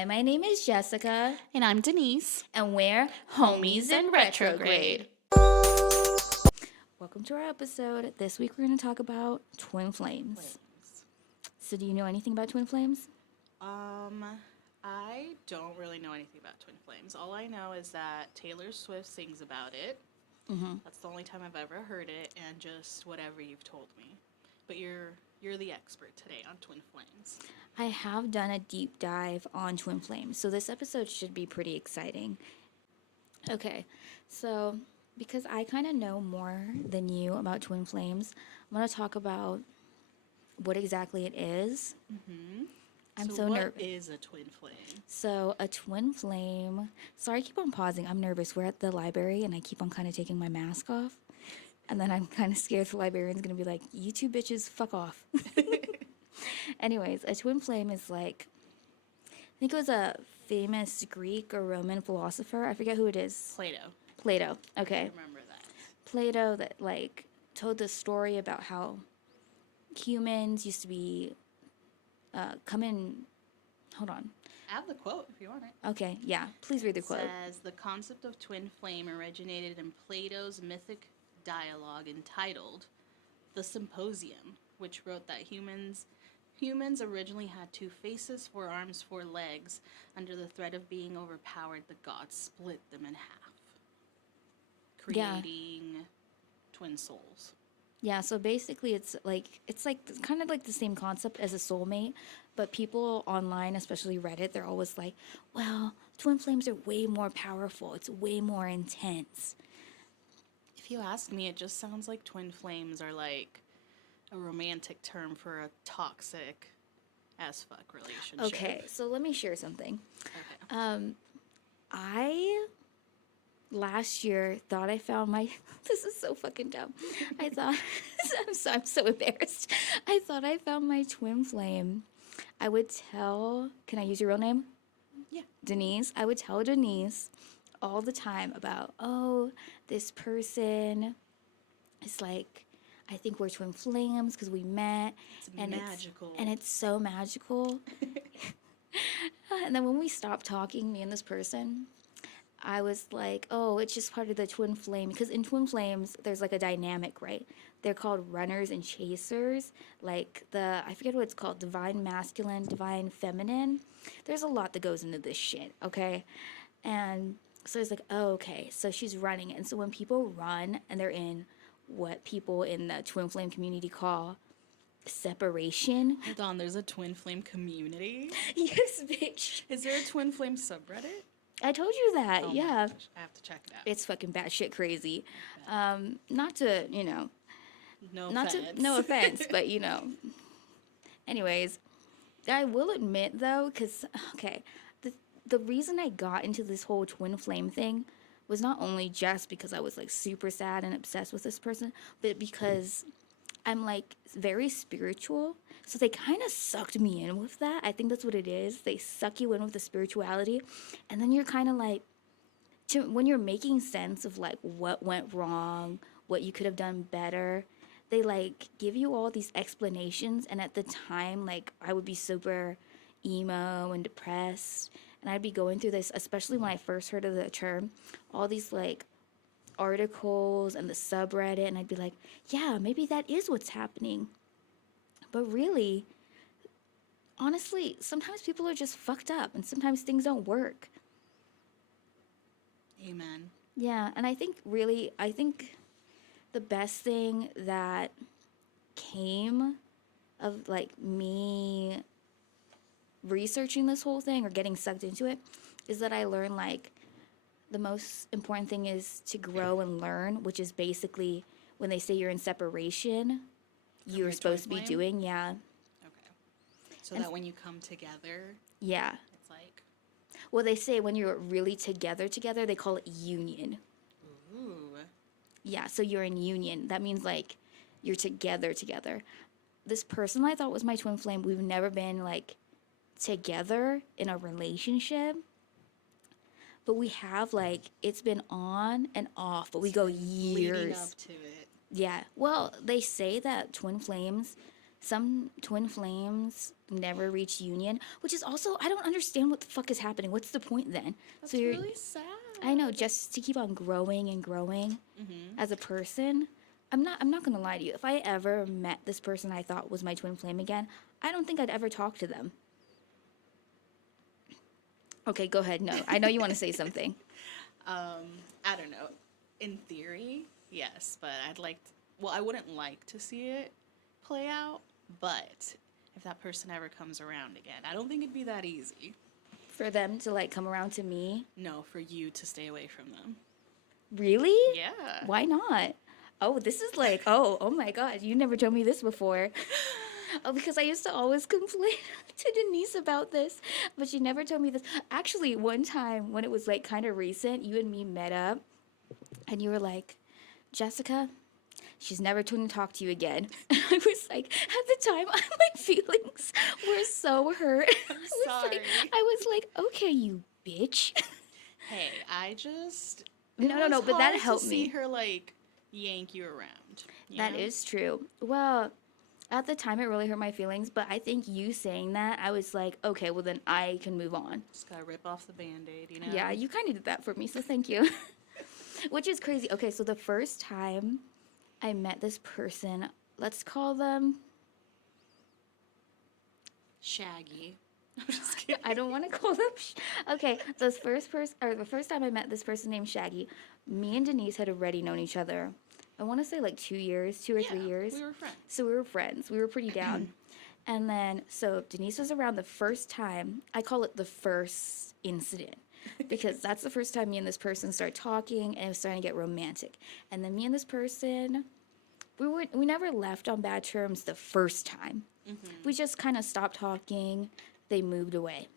Hi, my name is Jessica, And I'm Denise. and we're Homies in Retrograde. Welcome to our episode. This week we're going to talk about twin flames. So, do you know anything about twin flames? I don't really know anything about Twin Flames. All I know is that Taylor Swift sings about it. That's the only time I've ever heard it, and just whatever you've told me. But you're the expert today on Twin Flames. I have done a deep dive on twin flames, so this episode should be pretty exciting. Okay, so because I kind of know more than you about twin flames, I'm going to talk about what exactly it is. I'm so what nervous. is a twin flame? So a twin flame. Sorry, I keep on pausing. I'm nervous. We're at the library, and I keep on kind of taking my mask off, and then I'm kind of scared the librarian's gonna be like, "You two bitches, fuck off." Anyways, a twin flame is like, I think it was a famous Greek or Roman philosopher. I forget who it is. Plato. Okay. I remember that. Plato that like told the story about how humans used to be hold on. I have the quote if you want it. Okay, yeah. Please read the quote. It says, the concept of twin flame originated in Plato's mythic dialogue entitled The Symposium, which wrote that humans originally had two faces, four arms, four legs. Under the threat of being overpowered, the gods split them in half, creating twin souls. Yeah, so basically it's kind of like the same concept as a soulmate, but people online, especially Reddit, they're always like, well, twin flames are way more powerful. It's way more intense. If you ask me, it just sounds like twin flames are like a romantic term for a toxic as fuck relationship. Okay, so let me share something. Okay. I last year thought I found my this is so fucking dumb. I thought I'm so embarrassed. I thought I found my twin flame. I would tell, can I use your real name? Yeah. Denise. I would tell Denise all the time about, oh, this person is like, I think we're twin flames because we met. It's magical. It's so magical. And then when we stopped talking, me and this person, I was like, oh, it's just part of the twin flame. Because in twin flames, there's like a dynamic, right? They're called runners and chasers. Like I forget what it's called, divine masculine, divine feminine. There's a lot that goes into this shit, okay? And so it's like, oh, okay, so she's running. And so when people run and they're in what people in the twin flame community call separation. Hold on, there's a twin flame community? Yes, bitch. Is there a twin flame subreddit? I told you that, Oh yeah. my gosh, I have to check it out. It's fucking batshit crazy. Not to, no offense, but Anyways, I will admit though, because, okay, the reason I got into this whole twin flame thing was not only just because I was like super sad and obsessed with this person, but because I'm like very spiritual. So they kind of sucked me in with that. I think that's what it is. They suck you in with the spirituality. And then you're kind of like, when you're making sense of like what went wrong, what you could have done better, they like give you all these explanations. And at the time, like I would be super emo and depressed. And I'd be going through this, especially when I first heard of the term, all these like articles and the subreddit, and I'd be like, yeah, maybe that is what's happening. But really, honestly, sometimes people are just fucked up and sometimes things don't work. Amen. Yeah, and I think the best thing that came of like me researching this whole thing or getting sucked into it is that I learned like the most important thing is to grow and learn, which is basically when they say you're in separation, you're supposed to be doing, yeah. Okay. So that when you come together, yeah. It's like, Well, they say when you're really together, they call it union. ooh. Yeah, so you're in union. That means like you're together. This person I thought was my twin flame, we've never been like together in a relationship. But we have like, it's been on and off, but we go years. Leading up to it. Yeah. Well, they say that twin flames some twin flames never reach union, which is also, I don't understand what the fuck is happening. What's the point then? That's So you're, really sad. I know, just to keep on growing and growing as a person. I'm not gonna lie to you. If I ever met this person I thought was my twin flame again, I don't think I'd ever talk to them. Okay, go ahead. No, I know you want to say something. I don't know. In theory, yes, but well, I wouldn't like to see it play out, but if that person ever comes around again, I don't think it'd be that easy. For them to like come around to me? No, for you to stay away from them. Really? Yeah. Why not? Oh, this is like, oh my God, you never told me this before. Oh, because I used to always complain to Denise about this, but she never told me this. Actually, one time when it was like kind of recent, you and me met up, and you were like, Jessica, she's never going to talk to you again. And I was like, at the time, my feelings were so hurt. Sorry. I was like, okay, you bitch. Hey, I just No, but that helped to me. see her like yank you around. That is true. Well, at the time, it really hurt my feelings, but I think you saying that, I was like, okay, well, then I can move on. Just gotta rip off the band-aid, you know? Yeah, you kind of did that for me, so thank you. Which is crazy. Okay, so the first time I met this person, let's call them, Shaggy. I'm just kidding. I don't want to call them. Okay, the first time I met this person named Shaggy, me and Denise had already known each other. I want to say like 2 years, 2 or 3 years. We were friends. So we were friends. We were pretty down. And then, so Denise was around the first time. I call it the first incident because that's the first time me and this person started talking and it was starting to get romantic. And then me and this person, we never left on bad terms the first time. We just kind of stopped talking. They moved away.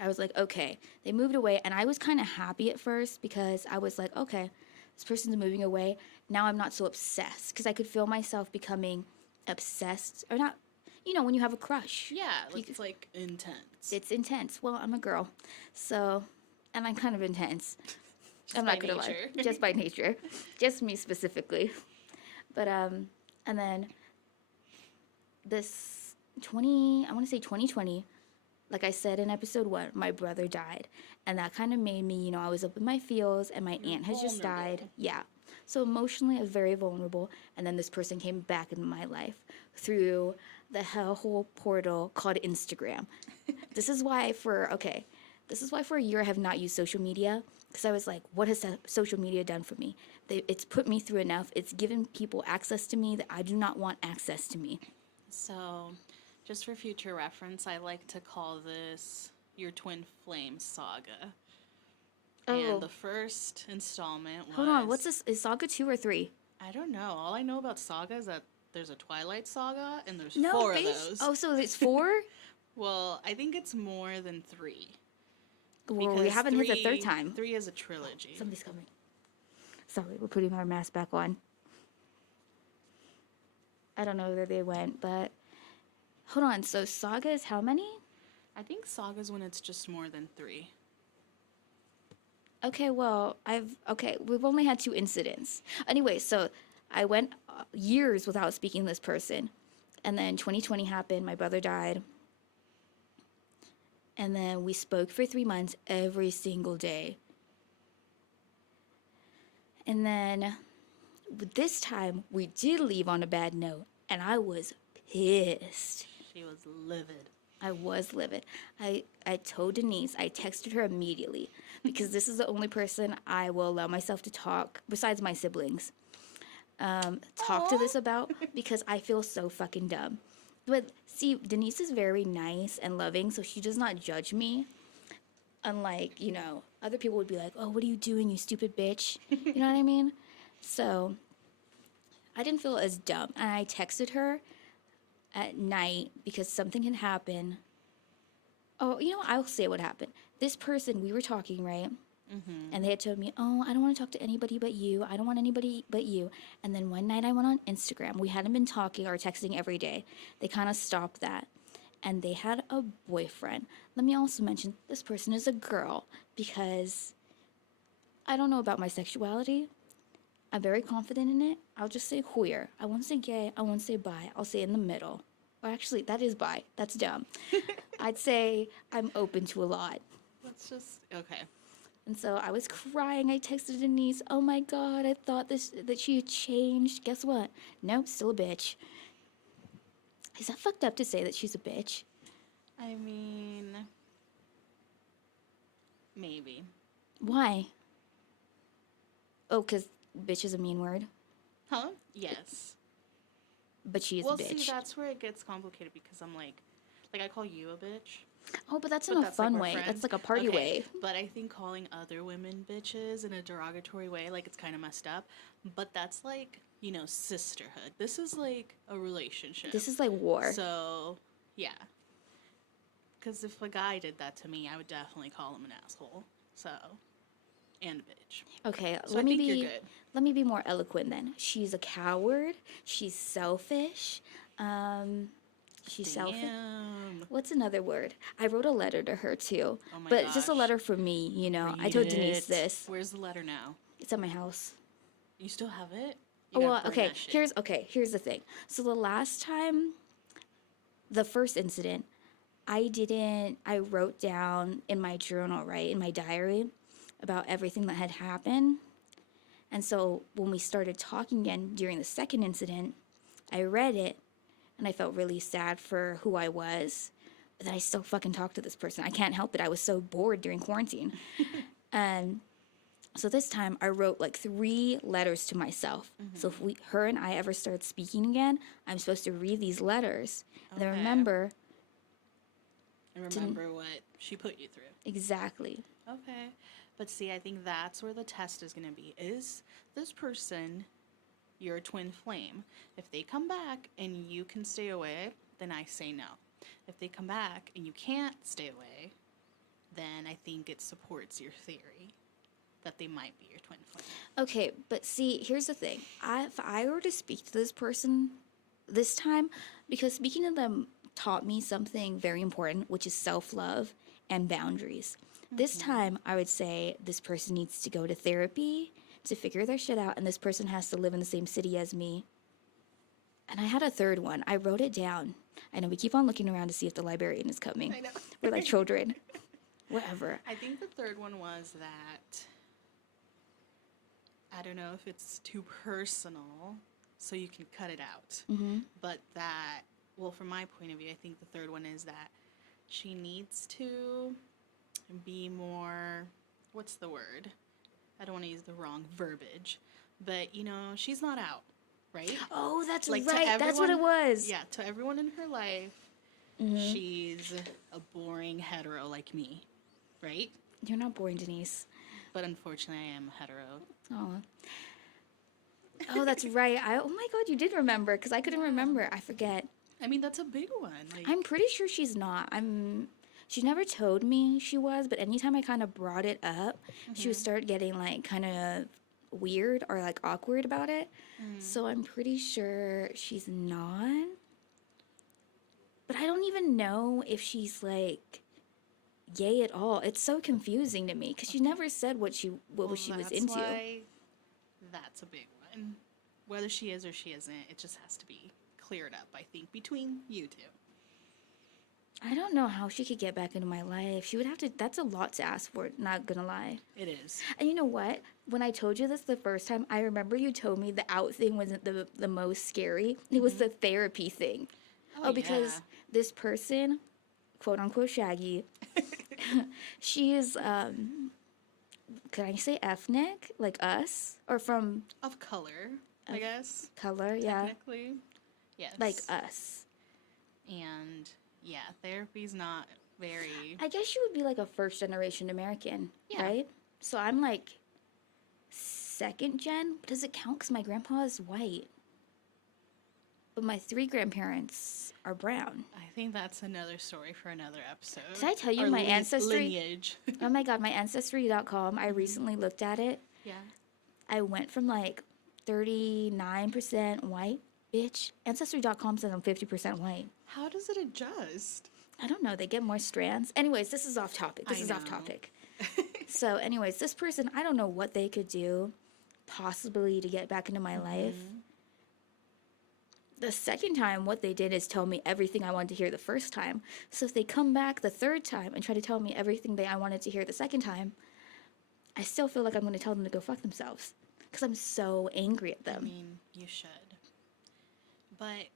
I was like, okay. They moved away, and I was kind of happy at first because I was like, okay, this person's moving away. Now I'm not so obsessed because I could feel myself becoming obsessed, or not, when you have a crush. Yeah, it's like intense. It's intense. Well, I'm a girl, so, and I'm kind of intense. I'm by not gonna nature. lie, just by nature, just me specifically. But and then I want to say 2020. Like I said in episode 1, my brother died. And that kind of made me, I was up in my feels and my aunt has just died. vulnerable. Yeah. So emotionally, I was very vulnerable. And then this person came back into my life through the hellhole portal called Instagram. This is why for a year I have not used social media. Because I was like, what has social media done for me? It's put me through enough. It's given people access to me that I do not want access to me. So, just for future reference, I like to call this your twin flame saga. Oh. And the first installment was... Hold on, what's this? Is Saga 2 or 3? I don't know. All I know about Saga is that there's a Twilight Saga, and there's No, 4 of those. Oh, so it's 4? Well, I think it's more than 3. Well, we Because haven't hit the third time. 3 is a trilogy. Somebody's coming. Sorry, we're putting our mask back on. I don't know where they went, but... Hold on, so Saga is how many? I think Saga's when it's just more than 3. Okay, well, we've only had 2 incidents. Anyway, so I went years without speaking to this person. And then 2020 happened, my brother died. And then we spoke for 3 months every single day. And then this time we did leave on a bad note, and I was pissed. She was livid. I was livid. I told Denise, I texted her immediately because this is the only person I will allow myself to talk, besides my siblings, talk to this about because I feel so fucking dumb. But see, Denise is very nice and loving, so she does not judge me. Unlike, other people would be like, oh, what are you doing, you stupid bitch? You know what I mean? So I didn't feel as dumb. And I texted her at night because something had happened. Oh, I'll say what happened. This person, we were talking, right? Mm-hmm. And they had told me, oh, I don't want to talk to anybody but you. I don't want anybody but you. And then one night I went on Instagram. We hadn't been talking or texting every day. They kind of stopped that. And they had a boyfriend. Let me also mention, this person is a girl because I don't know about my sexuality. I'm very confident in it. I'll just say queer. I won't say gay. I won't say bi. I'll say in the middle. Or actually, that is bi. That's dumb. I'd say I'm open to a lot. Let's just okay. And so I was crying. I texted Denise, "Oh my god, I thought that she had changed. Guess what? Nope, still a bitch." Is that fucked up to say that she's a bitch? I mean, maybe. Why? Oh, because bitch is a mean word. Huh? Yes. But she is Well, a bitch. see, that's where it gets complicated because I'm like I call you a bitch. Oh, but that's But in a that's like fun we're way. friends. That's like a party Okay, way. But I think calling other women bitches in a derogatory way, like it's kind of messed up. But that's like, sisterhood. This is like a relationship. This is like war. So, yeah. Because if a guy did that to me, I would definitely call him an asshole. So, and a bitch. Okay, So I think you're good. let me be more eloquent then. She's a coward. She's selfish. She's selfish. Damn. What's another word? I wrote a letter to her too. Oh my but just a gosh. letter for me, I Read told Denise it. this. Where's the letter now? It's at my house. You still have it? Oh, You well, gotta burn okay. that shit. Here's the thing. So the last time, the first incident, I wrote down in my journal, right, in my diary, about everything that had happened. And so when we started talking again during the second incident, I read it and I felt really sad for who I was. But then I still fucking talked to this person. I can't help it. I was so bored during quarantine. And so this time I wrote like 3 letters to myself. So if her and I ever start speaking again, I'm supposed to read these letters. And then Okay. remember And remember what she put you through. exactly. Okay. But see, I think that's where the test is going to be. Is this person your twin flame? If they come back and you can stay away, then I say no. If they come back and you can't stay away, then I think it supports your theory that they might be your twin flame. Okay, but see, here's the thing. If I were to speak to this person this time, because speaking to them taught me something very important, which is self-love and boundaries. This time, I would say this person needs to go to therapy to figure their shit out, and this person has to live in the same city as me. And I had a third one. I wrote it down. I know we keep on looking around to see if the librarian is coming. I know. We're like children. Whatever. I think the third one was that I don't know if it's too personal, so you can cut it out. But that, well, from my point of view, I think the third one is that she needs to be more, what's the word? I don't want to use the wrong verbiage, but she's not out, right? Oh, that's Like, to right. That's what it everyone- was. Yeah, to everyone in her life, she's a boring hetero like me, right? You're not boring, Denise. But unfortunately, I am hetero. Oh. Oh, that's right. Oh my god, you did remember because I couldn't remember. I forget. I mean, that's a big one. Like, I'm pretty sure she's not. She never told me she was, but anytime I kind of brought it up, she would start getting like kind of weird or like awkward about it. So I'm pretty sure she's not. But I don't even know if she's like gay at all. It's so confusing to me because she never said what she was into. Why that's a big one. Whether she is or she isn't, it just has to be cleared up, I think, between you two. I don't know how she could get back into my life. She would have to. That's a lot to ask for. Not gonna lie. It is. And you know what? When I told you this the first time, I remember you told me the out thing wasn't the most scary. It was the therapy thing. Oh, because this person, quote unquote Shaggy, she is can I say ethnic, like us, or from Of color, I guess. color? Yeah, Technically. Yes. like us. And yeah, therapy's not very. I guess you would be like a first generation American, Yeah. right? So I'm like second gen. Does it count? Because my grandpa is white, but my 3 grandparents are brown. I think that's another story for another episode. Did I tell you Our my ancestry? lineage. Oh my god, my ancestry.com. I recently looked at it. Yeah. I went from like 39% white, bitch. Ancestry.com says I'm 50% white. How does it adjust? I don't know. They get more strands. Anyways, this is off topic. I know. So, anyways, this person, I don't know what they could do. possibility to get back into my life. The second time, what they did is tell me everything I wanted to hear the first time. So if they come back the third time and try to tell me everything I wanted to hear the second time, I still feel like I'm going to tell them to go fuck themselves because I'm so angry at them. I mean, you should. But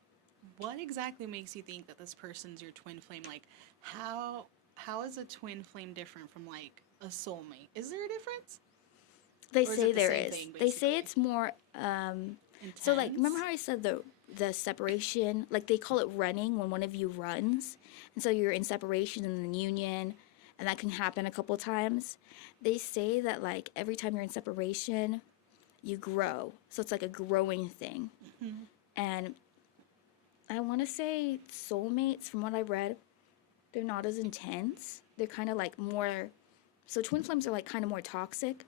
what exactly makes you think that this person's your twin flame? Like, how is a twin flame different from, like, a soulmate? Is there a difference? They Or is say it the there same is. thing, They say basically? it's more. So like, remember Intense? how I said the separation? Like they call it running when one of you runs, and so you're in separation and then union, and that can happen a couple times. They say that like every time you're in separation, you grow. So it's like a growing thing, and I want to say soulmates, from what I read, they're not as intense. They're kind of like more. So twin flames are like kind of more toxic.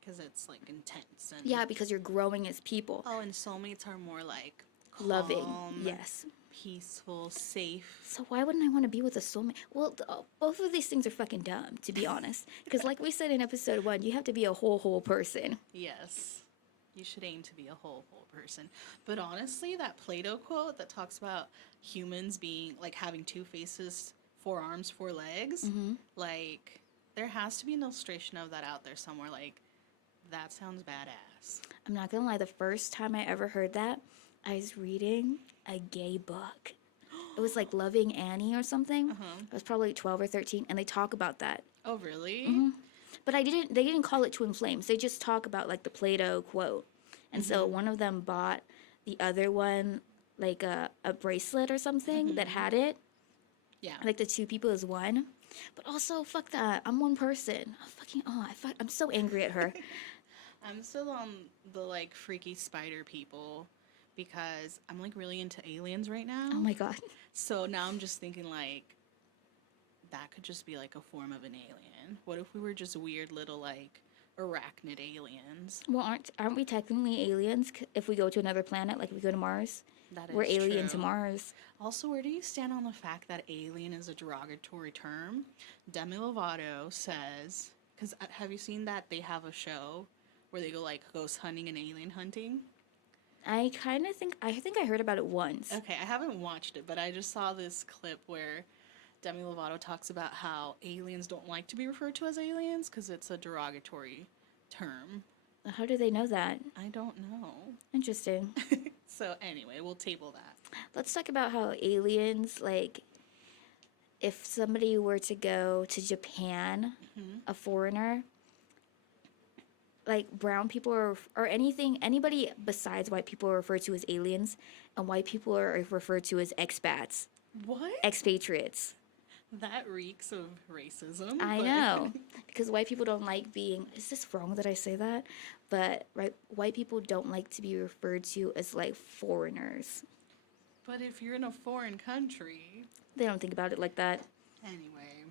Because it's, like, intense. And Yeah, because you're growing as people. Oh, and soulmates are more, like, Loving, calm, yes. peaceful, safe. So why wouldn't I want to be with a soulmate? Well, both of these things are fucking dumb, to be honest. Because like we said in episode 1, you have to be a whole person. Yes. You should aim to be a whole person. But honestly, that Plato quote that talks about humans being, like, having 2 faces, 4 arms, 4 legs, like, there has to be an illustration of that out there somewhere. Like, that sounds badass. I'm not gonna lie, the first time I ever heard that, I was reading a gay book. It was like Loving Annie or something. I was probably 12 or 13, and they talk about that. Oh, really? But they didn't call it twin flames. They just talk about like the Plato quote. And so one of them bought the other one like a bracelet or something that had it. Yeah. Like the 2 people is one. But also, fuck that. I'm one person. I'm so angry at her. I'm still on the, like, freaky spider people because I'm, like, really into aliens right now. Oh my god. So now I'm just thinking, like, that could just be, like, a form of an alien. What if we were just weird little, like, arachnid aliens? Well, aren't we technically aliens if we go to another planet, like if we go to Mars? That We're is alien to true. Mars. Also, where do you stand on the fact that alien is a derogatory term? Demi Lovato says, because have you seen that they have a show where they go, like, ghost hunting and alien hunting? I think I heard about it once. Okay, I haven't watched it, but I just saw this clip where Demi Lovato talks about how aliens don't like to be referred to as aliens because it's a derogatory term. How do they know that? I don't know. Interesting. So anyway, we'll table that. Let's talk about how aliens, like, if somebody were to go to Japan, a foreigner, like brown people or anybody besides white people are referred to as aliens, and white people are referred to as expats, What? expatriates. That reeks of racism. I but- know, because white people don't like being. Is this wrong that I say that? But right, white people don't like to be referred to as like foreigners. But if you're in a foreign country, They don't think about it like that. anyway.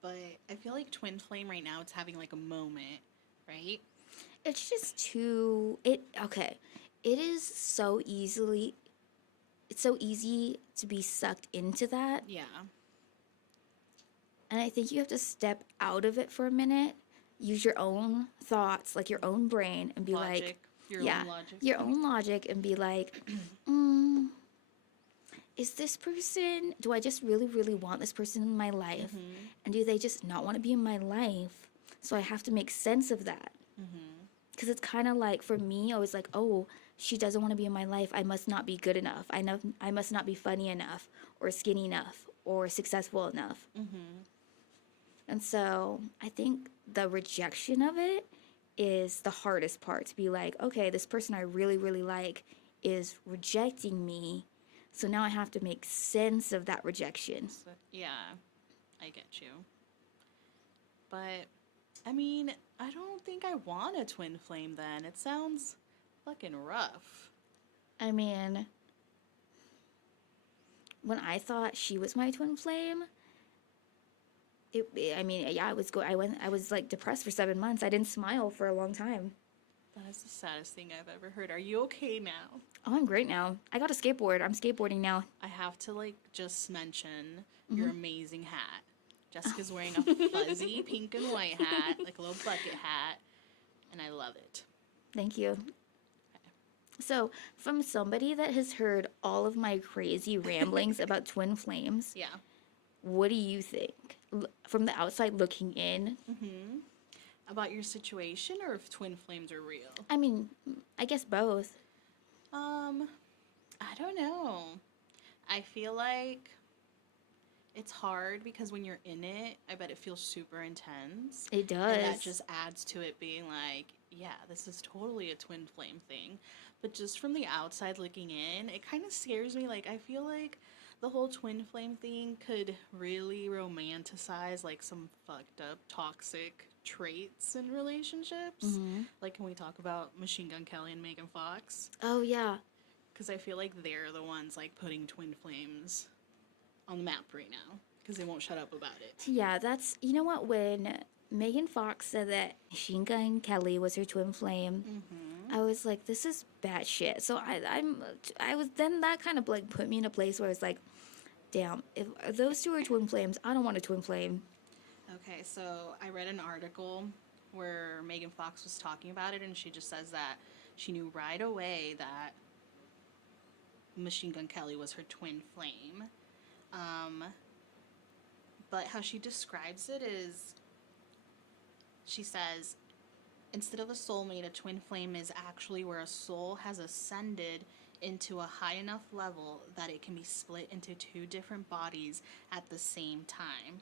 But I feel like Twin Flame right now, it's having like a moment, right? It's just too. Okay. It is so easily. It's so easy to be sucked into that. Yeah. And I think you have to step out of it for a minute, use your own thoughts, like your own brain, and be like, Logic. Your yeah, own logic. your own logic, and be like, is this person, do I just really, really want this person in my life? And do they just not want to be in my life? So I have to make sense of that. Because it's kind of like, for me, I was like, oh, she doesn't want to be in my life. I must not be good enough. I must not be funny enough, or skinny enough, or successful enough. And so I think the rejection of it is the hardest part, to be like, okay, this person I really, really like is rejecting me. So now I have to make sense of that rejection. So, yeah, I get you. But, I mean, I don't think I want a twin flame then. It sounds fucking rough. I mean, when I thought she was my twin flame, I was like depressed for 7 months. I didn't smile for a long time. That is the saddest thing I've ever heard. Are you okay now? Oh, I'm great now. I got a skateboard. I'm skateboarding now. I have to, like, just mention your amazing hat. Jessica's wearing a fuzzy pink and white hat, like a little bucket hat, and I love it. Thank you. So, from somebody that has heard all of my crazy ramblings about twin flames, Yeah. what do you think? From the outside looking in, About your situation or if twin flames are real? I mean, I guess both. I don't know. I feel like it's hard because when you're in it, I bet it feels super intense. It And that does. just adds to it being like, yeah, this is totally a twin flame thing. But just from the outside looking in, it kind of scares me. Like, I feel like the whole twin flame thing could really romanticize like some fucked up toxic traits in relationships. Like, can we talk about Machine Gun Kelly and Megan Fox? Oh, yeah. Because I feel like they're the ones like putting twin flames on the map right now because they won't shut up about it. Yeah, that's, you know what, when Megan Fox said that Shinka and Kelly was her twin flame, I was like, this is bad shit. So I was, then that kind of like put me in a place where I was like, damn, if those two are twin flames, I don't want a twin flame. Okay, so I read an article where Megan Fox was talking about it, and she just says that she knew right away that Machine Gun Kelly was her twin flame. But how she describes it is, she says, instead of a soulmate, a twin flame is actually where a soul has ascended into a high enough level that it can be split into two different bodies at the same time.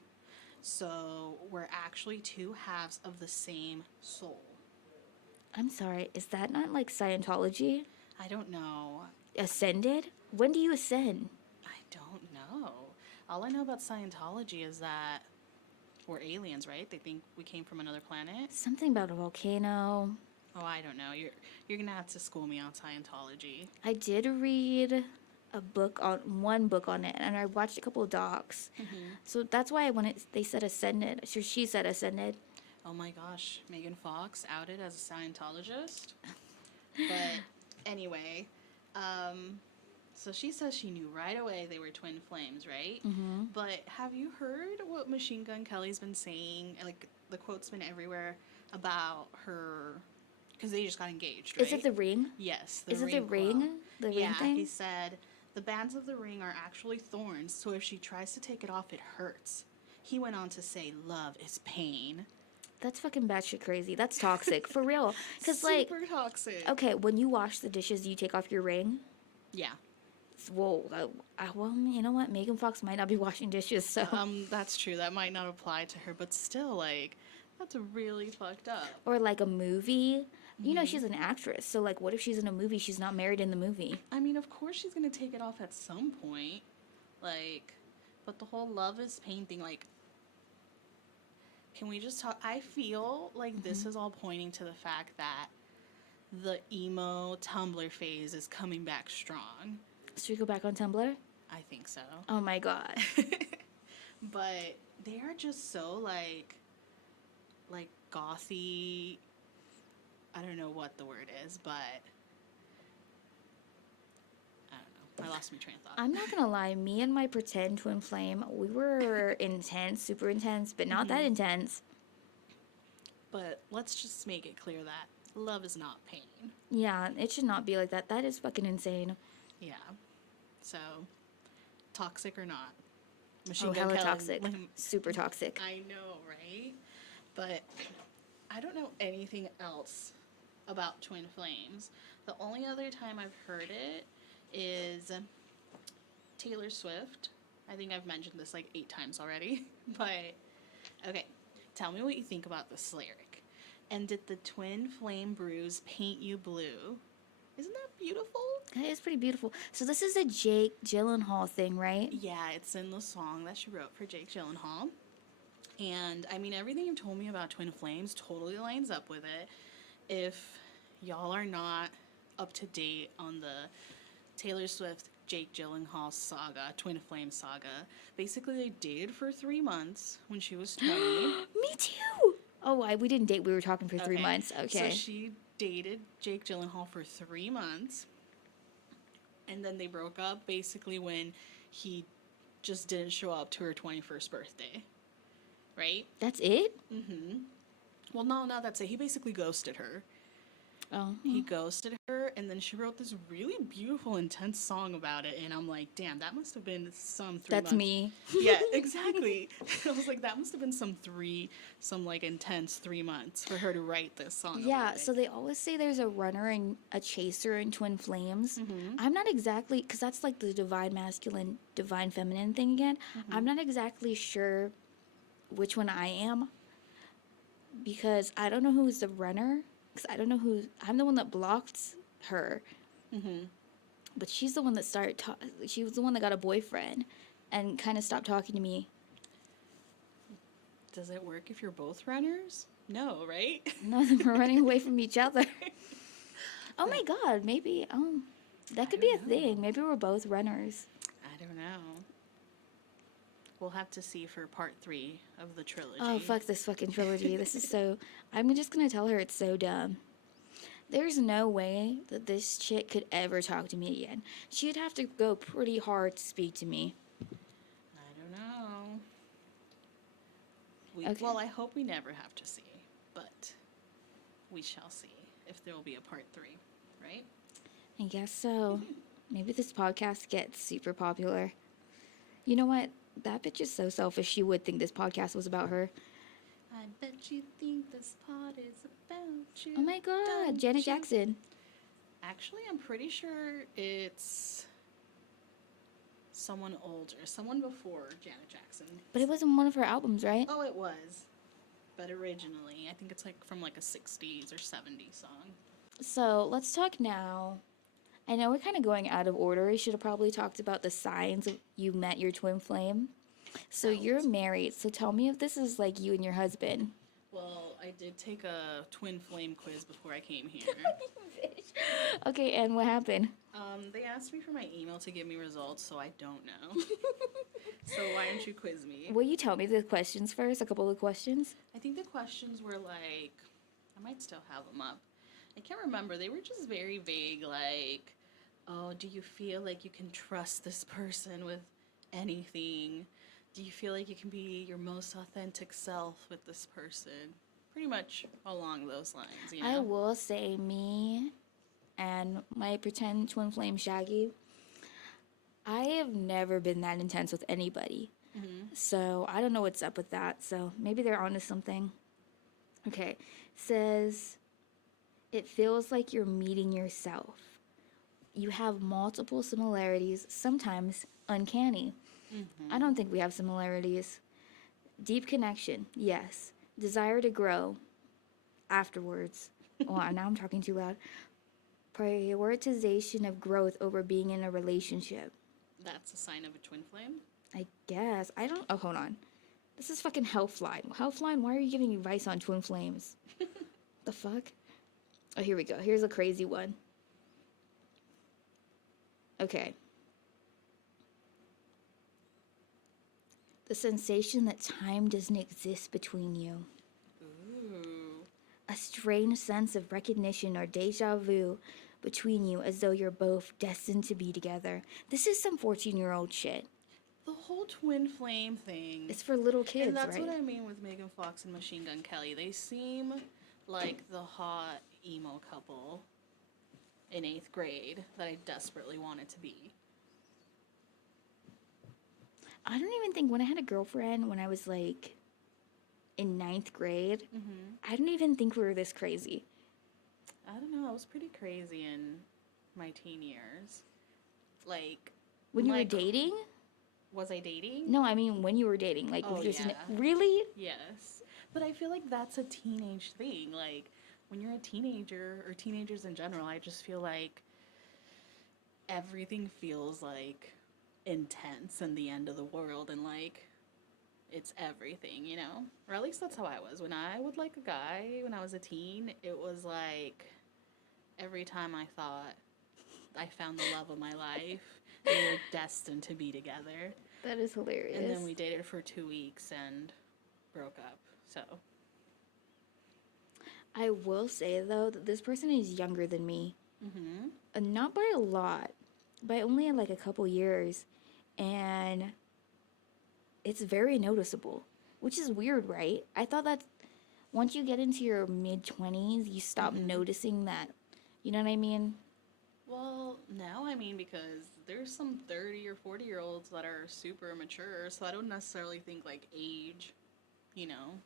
So we're actually two halves of the same soul. I'm sorry, is that not like Scientology? I don't know. Ascended? When do you ascend? I don't know. All I know about Scientology is that we're aliens, right? They think we came from another planet. Something about a volcano. Oh, I don't know. You're gonna have to school me on Scientology. I did read one book on it, and I watched a couple of docs. So that's why when they said ascended, so she said ascended. Oh my gosh, Megan Fox outed as a Scientologist. But anyway, so she says she knew right away they were twin flames, right? But have you heard what Machine Gun Kelly's been saying? Like, the quote's been everywhere about her, because they just got engaged, right? Is it the ring? Yes, Is it the quote. ring? The ring Yeah, thing? he said, the bands of the ring are actually thorns, so if she tries to take it off, it hurts. He went on to say, love is pain. That's fucking batshit crazy. That's toxic. For real. Because, like, Super toxic. okay, when you wash the dishes, do you take off your ring? Yeah. Whoa. Well, you know what? Megan Fox might not be washing dishes, so. That's true. That might not apply to her, but still, like, that's really fucked up. Or like a movie. You know, she's an actress. So, like, what if she's in a movie? She's not married in the movie. I mean, of course she's gonna take it off at some point. Like, but the whole love is pain thing, like, can we just talk? I feel like this is all pointing to the fact that the emo Tumblr phase is coming back strong. Should we go back on Tumblr? I think so. Oh my god. But they are just so like gothy. I don't know what the word is, but I don't know. I lost my train of thought. I'm not gonna lie, me and my pretend twin flame, we were intense, super intense, but not that intense. But let's just make it clear that love is not pain. Yeah, it should not be like that. That is fucking insane. Yeah. So, toxic or not? Oh, hella Kelly- toxic. Super toxic. I know, right? But I don't know anything else about twin flames. The only other time I've heard it is Taylor Swift. I think I've mentioned this like 8 times already. But, okay. Tell me what you think about this lyric. And did the twin flame bruise paint you blue? Isn't that beautiful? That is pretty beautiful. So this is a Jake Gyllenhaal thing, right? Yeah, it's in the song that she wrote for Jake Gyllenhaal. And I mean, everything you've told me about Twin Flames totally lines up with it. If y'all are not up to date on the Taylor Swift Jake Gyllenhaal saga, Twin Flame saga, basically they dated for 3 months when she was 20. Me too. Oh, we didn't date. We were talking for 3 months. Okay. So she dated Jake Gyllenhaal for 3 months. And then they broke up basically when he just didn't show up to her 21st birthday. Right? That's it? Well, no, that's it. He basically ghosted her. Oh, He ghosted her, and then she wrote this really beautiful, intense song about it. And I'm like, damn, that must have been some 3 that's months. me. Yeah, exactly. I was like, that must have been some like intense 3 months for her to write this song. Yeah, About so it. they always say there's a runner and a chaser in Twin Flames. Mm-hmm. I'm not exactly, because that's like the divine masculine, divine feminine thing again. I'm not exactly sure which one I am because I don't know who's the runner. Because I don't know who, I'm the one that blocked her. Mm-hmm. But she's the one that she was the one that got a boyfriend and kind of stopped talking to me. Does it work if you're both runners? No, right? No, we're running away from each other. Oh my god, maybe that could be a don't know. thing. Maybe we're both runners. I don't know. We'll have to see for part 3 of the trilogy. Oh fuck this fucking trilogy. This is so I'm just gonna tell her it's so dumb. There's no way that this chick could ever talk to me again. She'd have to go pretty hard to speak to me. I don't know. Okay. Well, I hope we never have to see, but we shall see if there will be a part 3, right? I guess so. Maybe this podcast gets super popular. You know what? That bitch is so selfish. She would think this podcast was about her. I bet you think this pod is about you. Oh my god, don't Janet you? Jackson. Actually, I'm pretty sure it's someone older, someone before Janet Jackson. But it wasn't one of her albums, right? Oh, it was. But originally, I think it's like from like a 60s or 70s song. So let's talk now. I know we're kind of going out of order. We should have probably talked about the signs of you met your twin flame. So you're married. So tell me if this is like you and your husband. Well, I did take a twin flame quiz before I came here. Okay, and what happened? They asked me for my email to give me results, so I don't know. So why don't you quiz me? Will you tell me the questions first? A couple of questions? I think the questions were like, I might still have them up. I can't remember. They were just very vague, like, oh, do you feel like you can trust this person with anything? Do you feel like you can be your most authentic self with this person? Pretty much along those lines, you know? I will say me and my pretend twin flame Shaggy, I have never been that intense with anybody. So I don't know what's up with that. So maybe they're onto something. Okay. Says, it feels like you're meeting yourself. You have multiple similarities, sometimes uncanny. I don't think we have similarities. Deep connection, yes. Desire to grow afterwards. Well, now I'm talking too loud. Prioritization of growth over being in a relationship. That's a sign of a twin flame? I guess. I don't. Oh, hold on. This is fucking Healthline. Healthline, why are you giving advice on twin flames? The fuck? Oh, here we go. Here's a crazy one. Okay. The sensation that time doesn't exist between you. Ooh. A strange sense of recognition or deja vu between you as though you're both destined to be together. This is some 14-year-old shit. The whole twin flame thing. It's for little kids, And that's right? what I mean with Megan Fox and Machine Gun Kelly. They seem like the hot emo couple in 8th grade that I desperately wanted to be. I don't even think when I had a girlfriend when I was like in 9th grade, I don't even think we were this crazy. I don't know. I was pretty crazy in my teen years. Like, When you were like, dating? was I dating? No, I mean when you were dating. Like, Oh, with your yeah. really? Yes. But I feel like that's a teenage thing. Like, when you're a teenager, or teenagers in general, I just feel like everything feels like intense and the end of the world, and like it's everything, you know? Or at least that's how I was. When I would like a guy when I was a teen, it was like every time I thought I found the love of my life, they were destined to be together. That is hilarious. And then we dated for 2 weeks and broke up. So I will say though that this person is younger than me. Not by a lot, by only like a couple years, and it's very noticeable, which is weird, right? I thought that once you get into your mid-20s, you stop noticing that You know what I mean? Well, now I mean, because there's some 30 or 40-year-olds that are super mature, so I don't necessarily think like age, you know,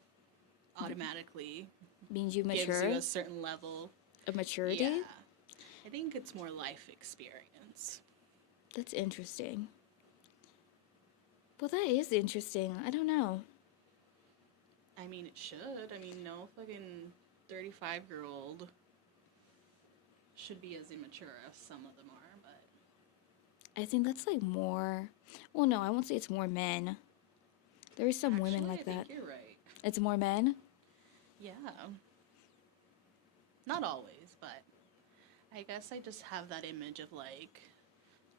automatically Means you gives you mature a certain level. of maturity. Yeah. I think it's more life experience. That's interesting. Well, that is interesting. I don't know. I mean, it should. I mean, no fucking 35-year-old should be as immature as some of them are, but I think that's like more. Well, no, I won't say it's more men. There are some women actually, like I think that. you're right. It's more men. Yeah. Not always, but I guess I just have that image of like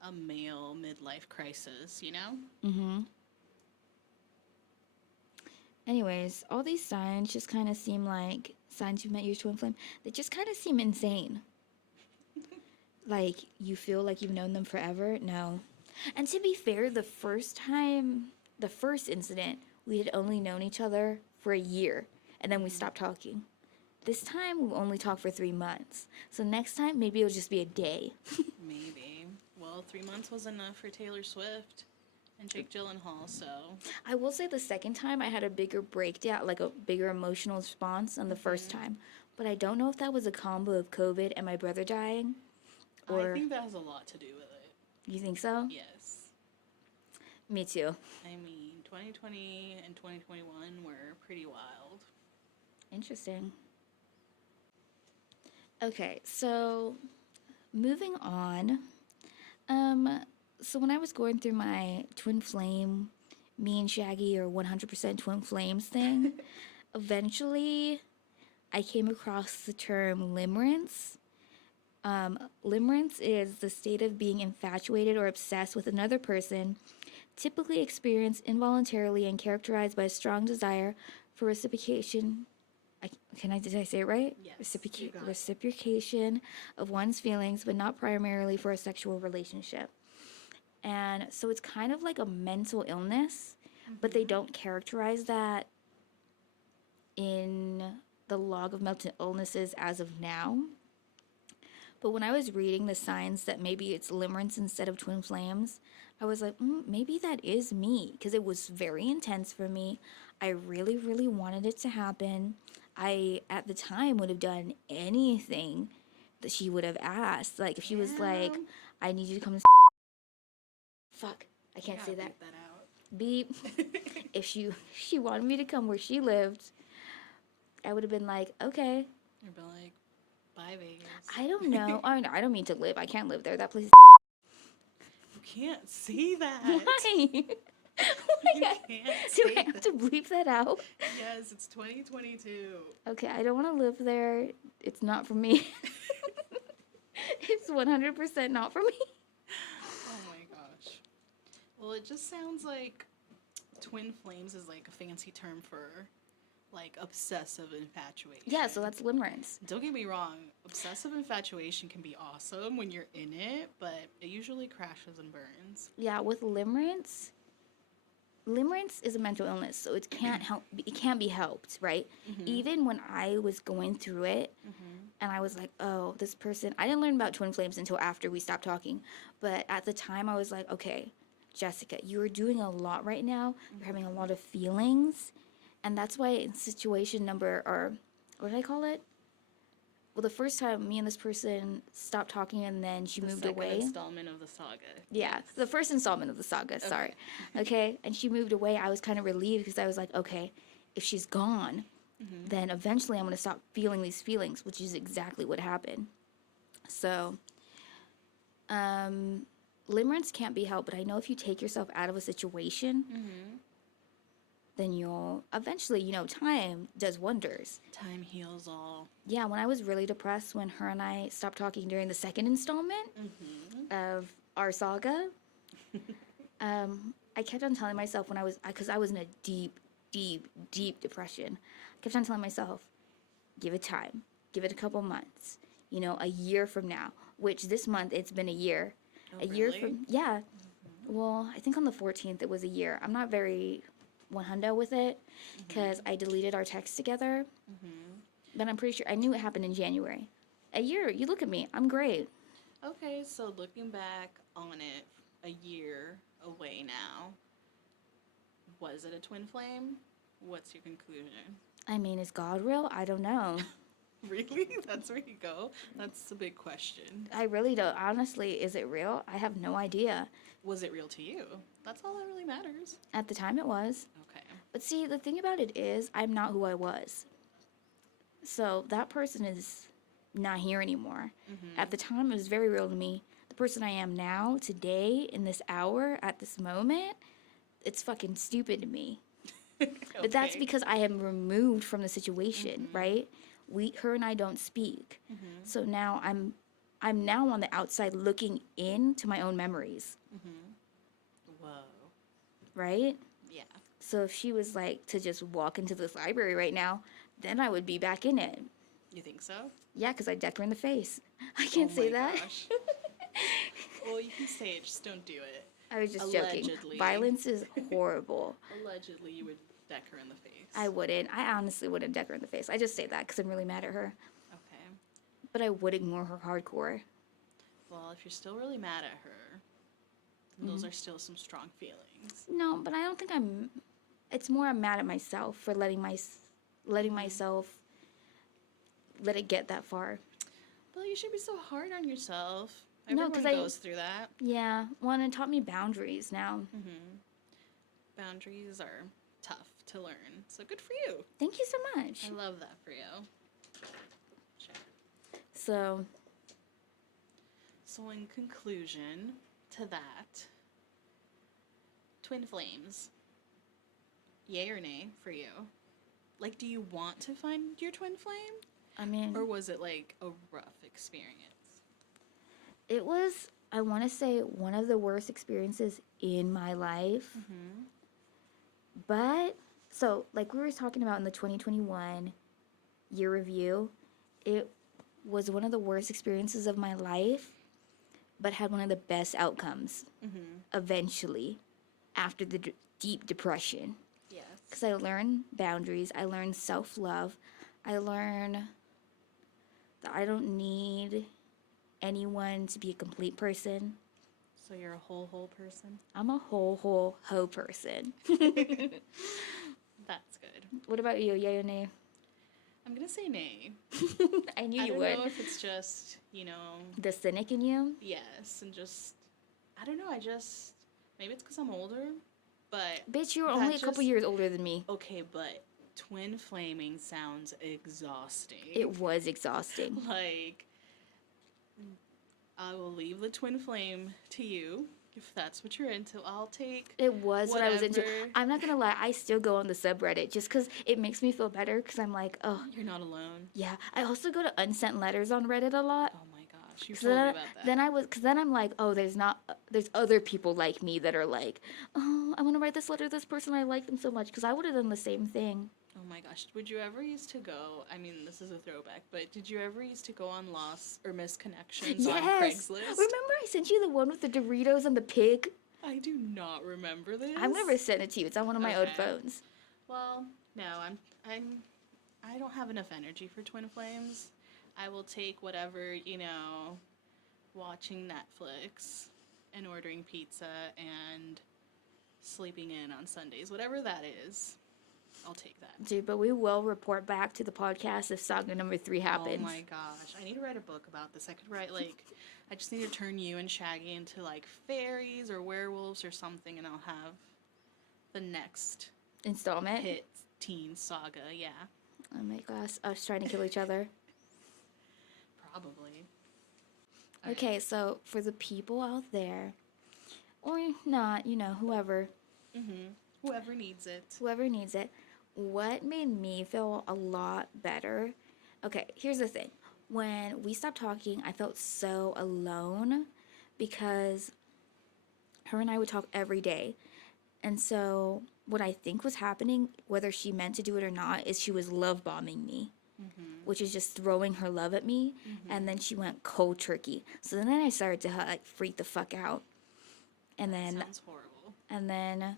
a male midlife crisis, you know? Mm-hmm. Anyways, all these signs just kind of seem like signs you've met your twin flame. They just kind of seem insane. Like you feel like you've known them forever. No. And to be fair, the first incident, we had only known each other for a year, and then we stopped talking. This time, we'll only talk for 3 months. So next time, maybe it'll just be a day. Maybe. Well, 3 months was enough for Taylor Swift and Jake Gyllenhaal, so. I will say the second time, I had a bigger breakdown, like a bigger emotional response than the first time. But I don't know if that was a combo of COVID and my brother dying. Or I think that has a lot to do with it. you think so? Yes. Me too. I mean, 2020 and 2021 were pretty wild. Interesting. Okay, so moving on. So when I was going through my twin flame, me and Shaggy or 100% twin flames thing, eventually I came across the term limerence. Limerence is the state of being infatuated or obsessed with another person, typically experienced involuntarily and characterized by a strong desire for reciprocation. Did I say it right? Yes, you got it. Reciprocation of one's feelings, but not primarily for a sexual relationship. And so it's kind of like a mental illness, but they don't characterize that in the log of mental illnesses as of now. But when I was reading the signs that maybe it's limerence instead of twin flames, I was like, maybe that is me, because it was very intense for me. I really, really wanted it to happen. I, at the time, would have done anything that she would have asked. Like, if she was like, I need you to come to fuck, I can't say that. Beep that out. Beep. If she wanted me to come where she lived, I would have been like, okay. You'd be like, bye, Vegas. I don't know. I don't mean to live. I can't live there. That place is You can't say that. Why? You can't Do say I have to bleep that out? Yes, it's 2022. Okay, I don't want to live there. It's not for me. It's 100% not for me. Oh my gosh. Well, it just sounds like twin flames is like a fancy term for like obsessive infatuation. Yeah, so that's limerence. Don't get me wrong, obsessive infatuation can be awesome when you're in it, but it usually crashes and burns. Yeah, with limerence is a mental illness, so it can't be helped, right? Even when I was going through it and I was like, oh, this person, I didn't learn about twin flames until after we stopped talking, but at the time I was like, okay, Jessica, you're doing a lot right now. You're having a lot of feelings, and that's why in situation number, or what did I call it? Well, the first time me and this person stopped talking and then she moved away. The installment of the saga. Yeah, the first installment of the saga, sorry. Okay, and she moved away. I was kind of relieved because I was like, okay, if she's gone, then eventually I'm going to stop feeling these feelings, which is exactly what happened. So, limerence can't be helped, but I know if you take yourself out of a situation, then you'll eventually, time does wonders. Time heals all. Yeah, when I was really depressed, when her and I stopped talking during the second installment of our saga, I kept on telling myself because I was in a deep, deep, deep depression. I kept on telling myself, give it time, give it a couple months, a year from now, which this month it's been a year. Oh, a year really? from, yeah. Well, I think on the 14th it was a year. I'm not very 100 with it because I deleted our text together. But I'm pretty sure I knew it happened in January. A year. You look at me. I'm great. Okay, so looking back on it a year away now, was it a twin flame? What's your conclusion? I mean, is God real? I don't know. Really? That's where you go? That's a big question. I really don't. Honestly, is it real? I have no idea. Was it real to you? That's all that really matters. At the time, it was. Okay. But see, the thing about it is, I'm not who I was. So that person is not here anymore. At the time, it was very real to me. The person I am now, today, in this hour, at this moment, it's fucking stupid to me. But that's Okay. because I am removed from the situation, right? Her and I don't speak. So now I'm now on the outside looking into my own memories, Whoa. right? Yeah. So if she was like to just walk into this library right now, then I would be back in it. You think so? Yeah, because I decked her in the face. I can't Oh say my that. gosh. Well, you can say it, just don't do it. I was just joking. Allegedly. Violence is horrible. Allegedly, you would deck her in the face. I wouldn't. I honestly wouldn't deck her in the face. I just say that because I'm really mad at her. Okay. But I would ignore her hardcore. Well, if you're still really mad at her, then those are still some strong feelings. No, but I don't think I'm. It's more I'm mad at myself for letting myself let it get that far. But you should be so hard on yourself. No, Everyone 'cause I- goes through that. Yeah, one, it taught me boundaries now. Boundaries are tough to learn. So good for you. Thank you so much. I love that for you. Sure. So, So in conclusion to that, twin flames. Yay or nay for you? Like, do you want to find your twin flame? I mean, Or was it like a rough experience? it was, I want to say, one of the worst experiences in my life. But, so, like we were talking about in the 2021 year review, it was one of the worst experiences of my life, but had one of the best outcomes eventually after the deep depression. Yes. Because I learned boundaries, I learned self love, I learned that I don't need anyone to be a complete person. So you're a whole person? I'm a whole hoe person. That's good. What about you, yay or nay? I'm gonna say nay. I knew I you don't would. know if it's just, The cynic in you? yes, and just, I don't know, maybe it's because I'm older, but, Bitch, you were That only a couple just- years older than me. okay, but twin flaming sounds exhausting. It was exhausting. Like, I will leave the twin flame to you. If that's what you're into, I'll take. It was what I was into. Whatever. I'm not gonna lie, I still go on the subreddit just because it makes me feel better because I'm like, oh, You're not alone. yeah. I also go to unsent letters on Reddit a lot. Oh my gosh, you So told me then, about that. then I'm like, oh, there's other people like me that are like, oh, I want to write this letter to this person. I like them so much because I would have done the same thing. Oh my gosh, would you ever used to go? I mean, this is a throwback, but did you ever used to go on Lost or Missed Connections on Craigslist? Remember I sent you the one with the Doritos and the pig? I do not remember this. I'm gonna send it to you. It's on one of my old Okay. phones. Well, no, I don't have enough energy for twin flames. I will take whatever, watching Netflix and ordering pizza and sleeping in on Sundays, whatever that is. I'll take that. Dude, but we will report back to the podcast if saga number 3 happens. Oh my gosh. I need to write a book about this. I could write, I just need to turn you and Shaggy into, fairies or werewolves or something, and I'll have the next Installment? hit teen saga. Yeah, Oh my gosh, us trying to kill each other. probably. Okay, so for the people out there, or not, whoever Whoever needs it. needs it, what made me feel a lot better? Okay, here's the thing. When we stopped talking, I felt so alone because her and I would talk every day. And so what I think was happening, whether she meant to do it or not, is she was love bombing me, which is just throwing her love at me. And then she went cold turkey. So then I started to freak the fuck out. And then Sounds horrible. and then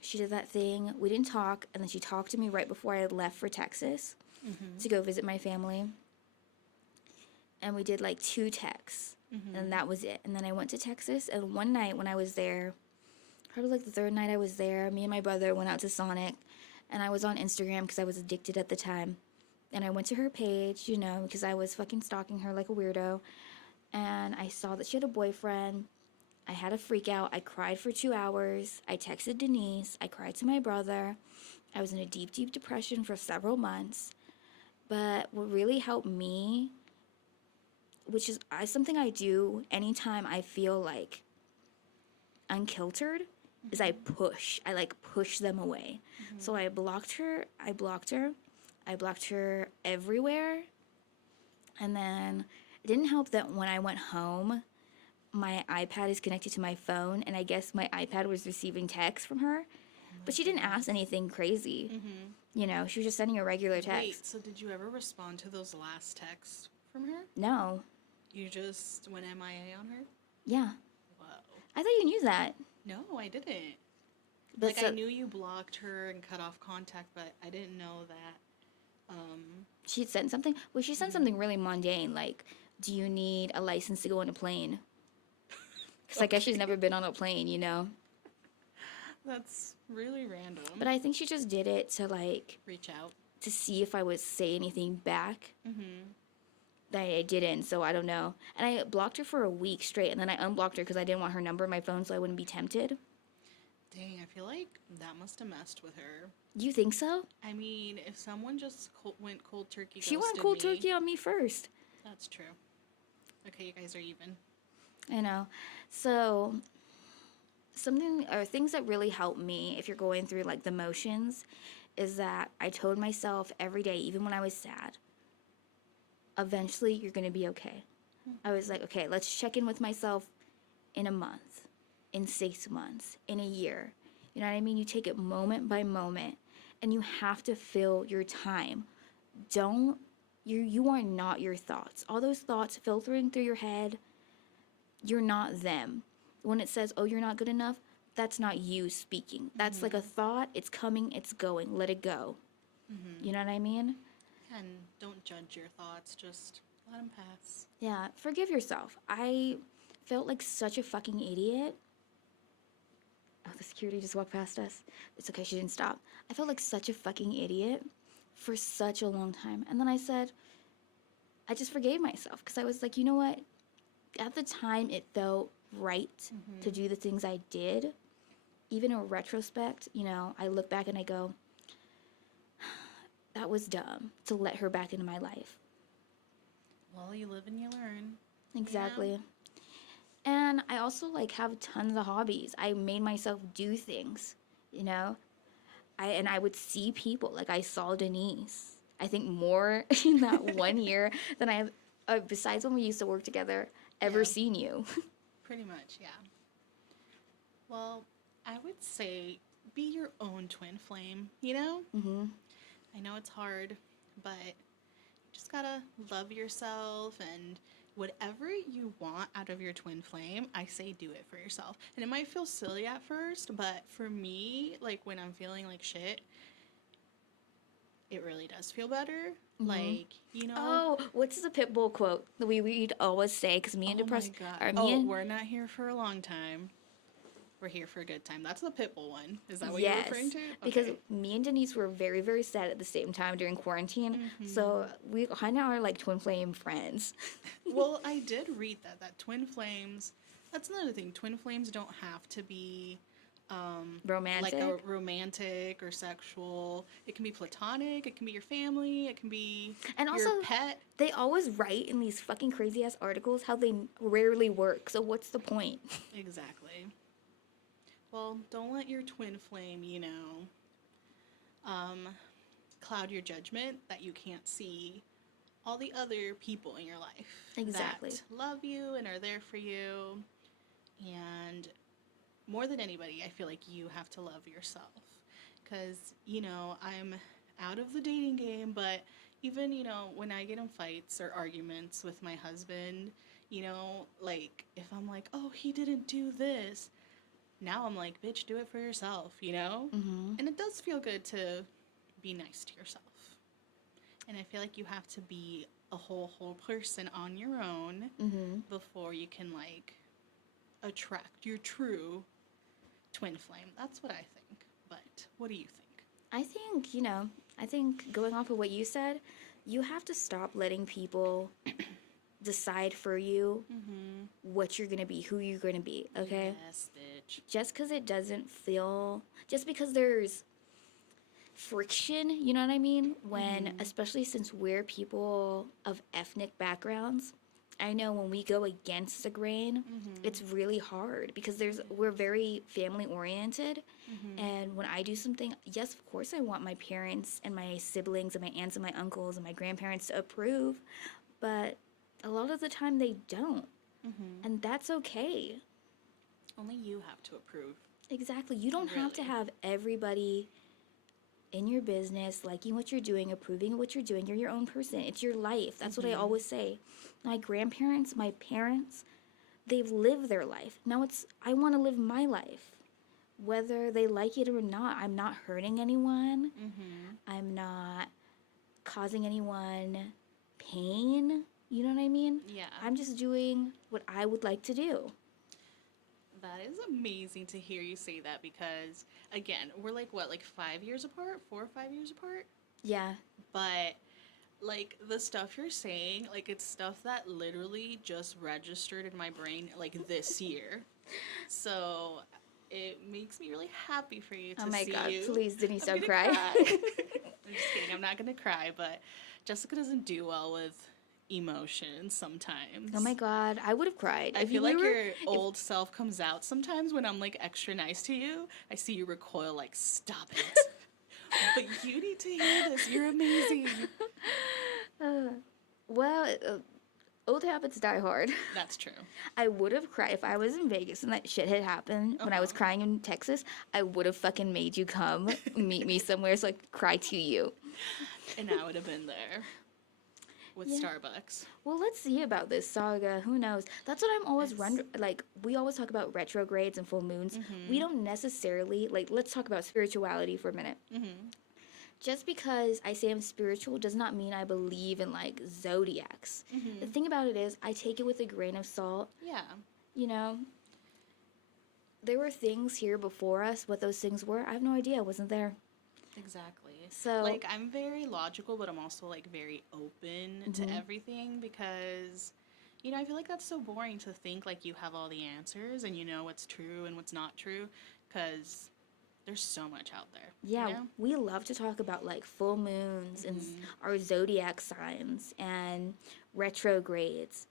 she did that thing. We didn't talk, and then she talked to me right before I left for Texas to go visit my family. and we did like 2 texts, and that was it. And then I went to Texas, and one night when I was there, probably like the 3rd night I was there, me and my brother went out to Sonic, and I was on Instagram because I was addicted at the time. And I went to her page, you know, because I was fucking stalking her like a weirdo. And I saw that she had a boyfriend. I had a freak out. I cried for 2 hours. I texted Denise. I cried to my brother. I was in a deep, deep depression for several months. But what really helped me, which is something I do anytime I feel like unkiltered, is I push. I like push them away. So I blocked her. I blocked her everywhere. And then it didn't help that when I went home, my iPad is connected to my phone, and I guess my iPad was receiving texts from her. But she didn't ask anything crazy. You know, she was just sending a regular text. Wait, so did you ever respond to those last texts from her? No. You just went MIA on her? Yeah. Whoa. I thought you knew that. No, I didn't. But Like, so, I knew you blocked her and cut off contact, but I didn't know that. she sent something. Well, she sent something really mundane, like, do you need a license to go on a plane? Because I guess she's never been on a plane, you know? That's really random. But I think she just did it to, like, Reach out. to see if I would say anything back. That I didn't, so I don't know. And I blocked her for a week straight, and then I unblocked her because I didn't want her number in my phone so I wouldn't be tempted. Dang, I feel like that must have messed with her. You think so? I mean, if someone just went cold turkey, She went ghosted cold me, turkey on me first. That's true. Okay, you guys are even. I know. So, things that really help me if you're going through like the motions is that I told myself every day, even when I was sad, eventually you're going to be okay. I was like, okay, let's check in with myself in a month, in 6 months, in a year. You know what I mean? You take it moment by moment, and you have to fill your time. You are not your thoughts. All those thoughts filtering through your head, you're not them. When it says, oh, you're not good enough, that's not you speaking. That's like a thought. It's coming, it's going. Let it go. You know what I mean? And don't judge your thoughts, just let them pass. Yeah, forgive yourself. I felt like such a fucking idiot. Oh, the security just walked past us. It's okay, she didn't stop. I felt like such a fucking idiot for such a long time. And then I said, I just forgave myself because I was like, you know what? At the time, it felt right to do the things I did. Even in retrospect, you know, I look back and I go, that was dumb to let her back into my life. Well, you live and you learn. Exactly. And I also like have tons of hobbies. I made myself do things, you know? I would see people. Like I saw Denise. I think more in that 1 year than I have, besides when we used to work together, ever seen you. Pretty much, yeah. Well, I would say be your own twin flame, you know? I know it's hard, but you just gotta love yourself, and whatever you want out of your twin flame, I say do it for yourself. And it might feel silly at first, but for me, like when I'm feeling like shit, it really does feel better. Like, you know. Oh, what's the Pitbull quote that we'd always say? Because me and depressed. We're not here for a long time. We're here for a good time. That's the Pitbull one. Is that what you're referring to? Okay. Because me and Denise were very, very sad at the same time during quarantine. So we kind of are like twin flame friends. Well, I did read that twin flames, that's another thing. Twin flames don't have to be romantic. like a romantic or sexual. It can be platonic. It can be your family. It can be And your also, pet. they always write in these fucking crazy ass articles how they rarely work. So what's the point? Exactly. Well, don't let your twin flame, you know, cloud your judgment that you can't see all the other people in your life Exactly. that love you and are there for you. And more than anybody, I feel like you have to love yourself. Because, you know, I'm out of the dating game, but even, you know, when I get in fights or arguments with my husband, you know, like, if I'm like, oh, he didn't do this, now I'm like, bitch, do it for yourself, you know? Mm-hmm. And it does feel good to be nice to yourself. And I feel like you have to be a whole person on your own Mm-hmm. before you can like attract your true twin flame. That's what I think. But what do you think? I think going off of what you said, you have to stop letting people decide for you Mm-hmm. what you're going to be, who you're going to be, okay? Yes, bitch. Just because there's friction, you know what I mean? When, Mm-hmm. especially since we're people of ethnic backgrounds, I know when we go against the grain, Mm-hmm. it's really hard because we're very family oriented. Mm-hmm. And when I do something, yes, of course, I want my parents and my siblings and my aunts and my uncles and my grandparents to approve, but a lot of the time they don't. Mm-hmm. And that's okay. Only you have to approve. Exactly. You don't have to Really. have everybody in your business liking what you're doing, approving of what you're doing. You're your own person. It's your life. That's what I always say. My grandparents, my parents, they've lived their life. Now I want to live my life. Whether they like it or not, I'm not hurting anyone. Mm-hmm. I'm not causing anyone pain. You know what I mean? Yeah. I'm just doing what I would like to do. That is amazing to hear you say that because, again, we're like, what, like 5 years apart? 4 or 5 years apart? Yeah. But, like, the stuff you're saying, like, it's stuff that literally just registered in my brain, like, this year. So, it makes me really happy for you to Oh my see God, you. please, Denise, I'm don't gonna cry. I'm just kidding. I'm not going to cry, but Jessica doesn't do well with emotions sometimes. Oh my God, I would have cried. I If feel we like were- your old self comes out sometimes when I'm like extra nice to you. I see you recoil like, stop it. But you need to hear this. You're amazing. Well, old habits die hard. That's true. I would have cried if I was in Vegas and that shit had happened when I was crying in Texas. I would have fucking made you come meet me somewhere so I could cry to you. And I would have been there with Yeah. Starbucks. Well, let's see about this saga. Who knows? That's what I'm always wondering. Like, we always talk about retrogrades and full moons. We don't necessarily, like, let's talk about spirituality for a minute. Mm-hmm. Just because I say I'm spiritual does not mean I believe in, like, zodiacs. The Mm-hmm. thing about it is, I take it with a grain of salt. Yeah. You know, there were things here before us. What those things were, I have no idea. I wasn't there. Exactly. So, Like, I'm very logical, but I'm also like very open to Mhm. everything because, you know, I feel like that's so boring to think like you have all the answers and you know what's true and what's not true because there's so much out there. yeah, You know? we love to talk about, like, full moons and Mhm. our zodiac signs and retrogrades.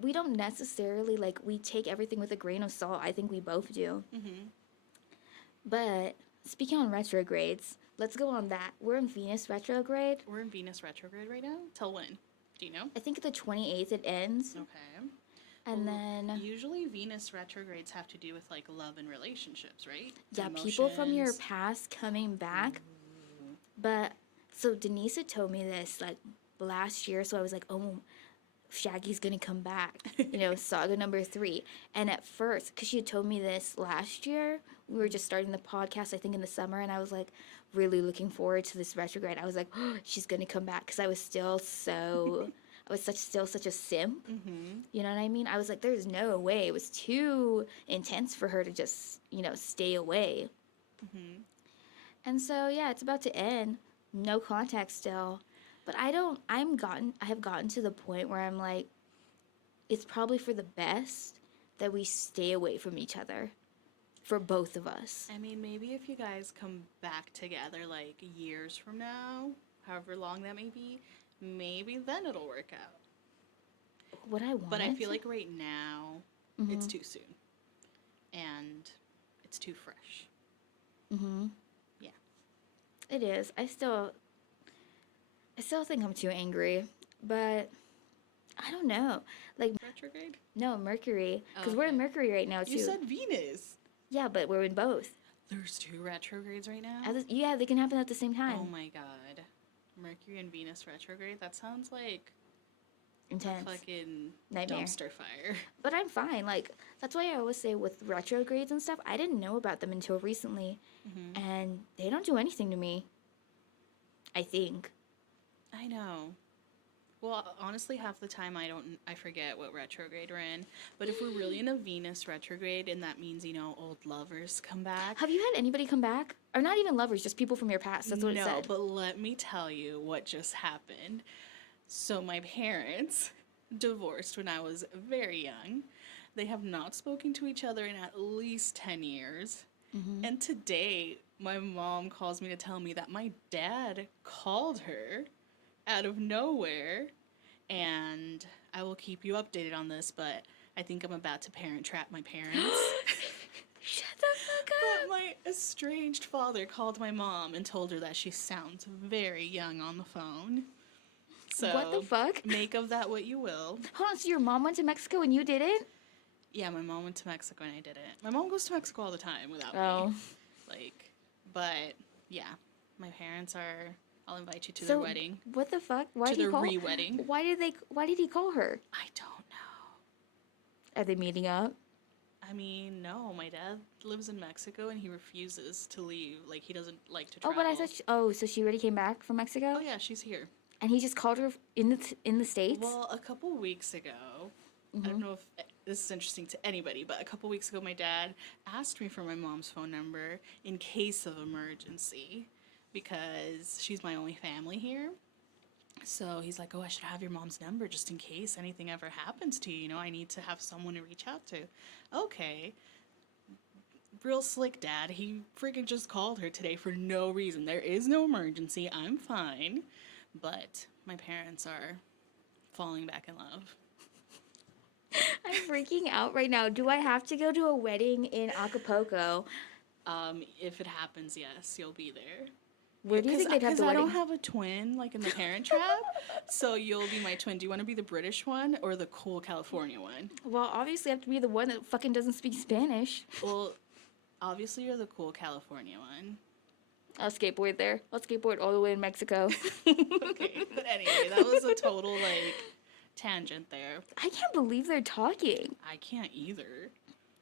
We don't necessarily, like, we take everything with a grain of salt. I think we both do. Mm-hmm. But speaking on retrogrades, let's go on that. We're in Venus retrograde. We're in Venus retrograde right now. Till when? Do you know? I think the 28th it ends. Okay. And Well, then, usually Venus retrogrades have to do with like love and relationships, right? yeah, people from your Emotions. past coming back. But, so Denise had told me this, like, last year. So I was like, oh, Shaggy's gonna come back. You know, saga number 3. And at first, because she had told me this last year, we were just starting the podcast, I think in the summer. And I was like, really looking forward to this retrograde. I was like, oh, she's gonna come back. Because I was still so. I was still such a simp. Mm-hmm. You know what I mean? I was like, there's no way. It was too intense for her to just, stay away. Mm-hmm. And so, yeah, it's about to end. No contact still. But I have gotten to the point where I'm like, it's probably for the best that we stay away from each other. For both of us. I mean, maybe if you guys come back together like years from now, however long that may be, maybe then it'll work out. What I want. But I feel like right now, Mm-hmm. it's too soon. And it's too fresh. Mm-hmm. Yeah. It is. I still think I'm too angry. But I don't know. Like, Retrograde? no, Mercury. Because we're in Okay. Mercury right now, too. You said Venus. Yeah, but we're in both. There's 2 retrogrades right now? Yeah, they can happen at the same time. Oh my god. Mercury and Venus retrograde? That sounds like Intense. fucking Nightmare. dumpster fire. But I'm fine. Like, that's why I always say with retrogrades and stuff, I didn't know about them until recently. Mm-hmm. And they don't do anything to me. I think. I know. Well, honestly, half the time I forget what retrograde we're in. But if we're really in a Venus retrograde, and that means, old lovers come back. Have you had anybody come back? Or not even lovers, just people from your past. That's what it No, said. but let me tell you what just happened. So my parents divorced when I was very young. They have not spoken to each other in at least 10 years. And today, my mom calls me to tell me that my dad called her out of nowhere. And I will keep you updated on this, but I think I'm about to parent trap my parents. Shut the fuck But up. my estranged father called my mom and told her that she sounds very young on the phone. So What the fuck? make of that what you will. Hold on, so your mom went to Mexico and you didn't? Yeah, my mom went to Mexico and I didn't. My mom goes to Mexico all the time without Oh. me. But yeah, my parents are. I'll invite you to So, their wedding. what the fuck? Why To did he their call? re-wedding. Why did he call her? I don't know. Are they meeting up? I mean, no, my dad lives in Mexico and he refuses to leave. Like, he doesn't like to Oh, travel. but I thought. So she already came back from Mexico, Oh, yeah, she's here. and he just called her in the States. Well, a couple weeks ago, I don't know if this is interesting to anybody, but a couple weeks ago, my dad asked me for my mom's phone number in case of emergency because she's my only family here. So he's like, oh, I should have your mom's number just in case anything ever happens to you. I need to have someone to reach out to. Okay. Real slick dad. He freaking just called her today for no reason. There is no emergency. I'm fine. But my parents are falling back in love. I'm freaking out right now. Do I have to go to a wedding in Acapulco? If it happens, yes, you'll be there. Where do you think they'd have the I wedding? don't have a twin like in the Parent Trap, so you'll be my twin. Do you want to be the British one or the cool California one? Well, obviously I have to be the one that fucking doesn't speak Spanish. Well, obviously you're the cool California one. I'll skateboard there. I'll skateboard all the way in Mexico. Okay, but anyway, that was a total tangent there. I can't believe they're talking. I can't either.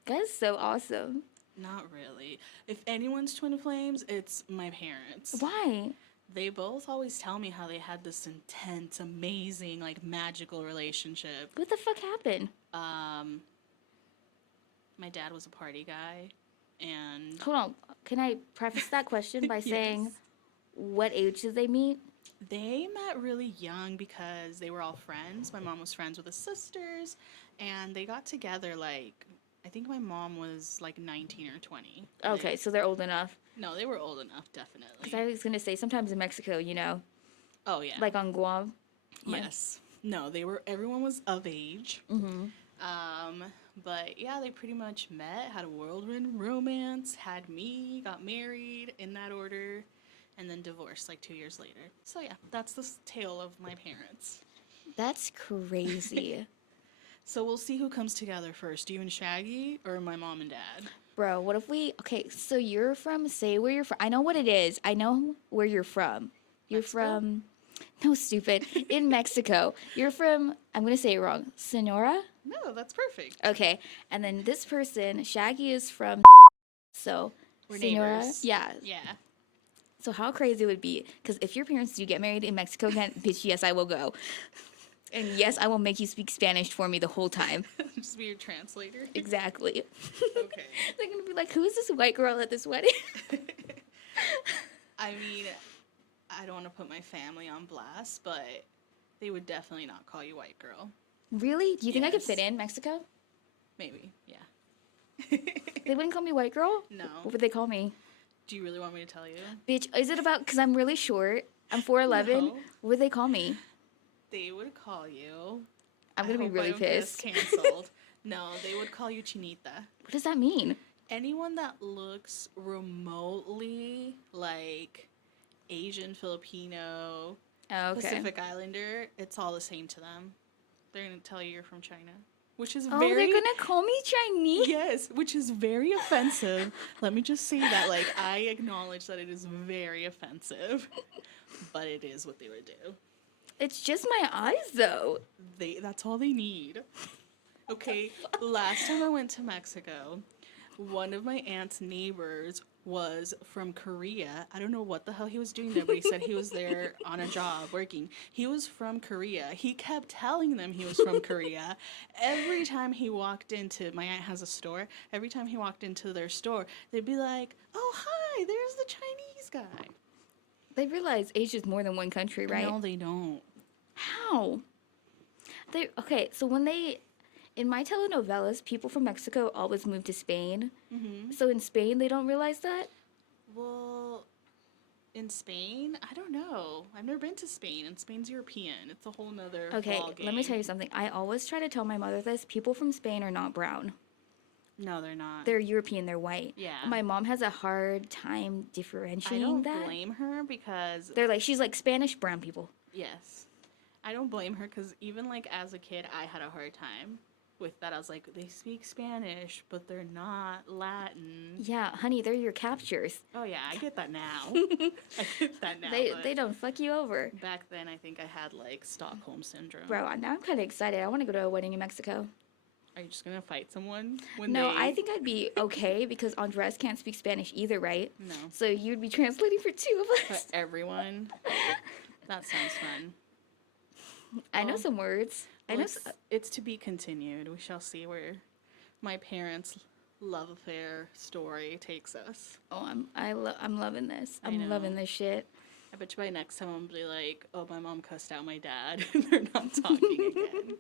That is so awesome. Not really. If anyone's twin flames, it's my parents. Why? They both always tell me how they had this intense, amazing, magical relationship. What the fuck happened? My dad was a party guy, and Hold on. Can I preface that question by saying, Yes. what age did they meet? They met really young because they were all friends. My mom was friends with his sisters, and they got together I think my mom was 19 or 20. Okay, so they're old enough. No, they were old enough, definitely. Because I was going to say, sometimes in Mexico, Oh, yeah. like on Guam. Yes. No, everyone was of age. Mm-hmm. But yeah, they pretty much met, had a whirlwind romance, had me, got married in that order, and then divorced 2 years later. So yeah, that's the tale of my parents. That's crazy. So we'll see who comes together first, you and Shaggy or my mom and dad. Bro, what if okay, so you're from, say where you're from. I know what it is. I know where you're from. You're Mexico? from, no, stupid, in Mexico. You're from, I'm going to say it wrong, Sonora? No, that's perfect. Okay, and then this person, Shaggy, is from, so, We're Sonora? neighbors. Yeah. Yeah. So how crazy it would be, because if your parents do get married in Mexico again, bitch, yes, I will go. And yes, I will make you speak Spanish for me the whole time. Just be your translator. Exactly. Okay. They're going to be like, who is this white girl at this wedding? I mean, I don't want to put my family on blast, but they would definitely not call you white girl. Really? Do you think I could Yes. fit in Mexico? Maybe, yeah. They wouldn't call me white girl? No. What would they call me? Do you really want me to tell you? Bitch, is it about, because I'm really short, I'm 4'11", No. what would they call me? They would call you. I'm going to be hope I really don't get us pissed. Canceled. No, they would call you Chinita. What does that mean? Anyone that looks remotely like Asian, Filipino, Oh, okay. Pacific Islander, it's all the same to them. They're gonna tell you you're from China, which is Oh, very they're going to call me Chinese? yes, which is very offensive. Let me just say that, I acknowledge that it is very offensive, but it is what they would do. It's just my eyes, though. That's all they need. Okay, last time I went to Mexico, one of my aunt's neighbors was from Korea. I don't know what the hell he was doing there, but he said he was there on a job working. He was from Korea. He kept telling them he was from Korea. Every time he walked into, my aunt has a store, every time he walked into their store, they'd be like, oh, hi, there's the Chinese guy. They realize Asia's more than one country, right? No, they don't. How? Okay, so when they in my telenovelas, people from Mexico always move to Spain. Mm-hmm. So in Spain, they don't realize that? Well, in Spain, I don't know. I've never been to Spain, and Spain's European. It's a whole nother Okay, ball game. let me tell you something. I always try to tell my mother this. People from Spain are not brown. No, they're not. They're European, they're white. Yeah. My mom has a hard time I differentiating don't that. blame her because She's like Spanish brown people. yes, I don't blame her because even like as a kid, I had a hard time with that. I was like, they speak Spanish, but they're not Latin. Yeah, honey, they're your captures. Oh yeah, I get that now. I get that now. They but they don't fuck you over. back then, I think I had like Stockholm syndrome. Bro, now I'm kind of excited. I want to go to a wedding in Mexico. Are you just gonna fight someone when No, they? I think I'd be okay because Andres can't speak Spanish either, right? No. So you'd be translating for two of For us. everyone. That sounds fun. I know Well, some words. I Well, know. it's to be continued. We shall see where my parents' love affair story takes us. Oh, I'm loving this. I I'm loving know. this shit. I bet you by next time I'm gonna be like, oh, my mom cussed out my dad, and they're not talking again.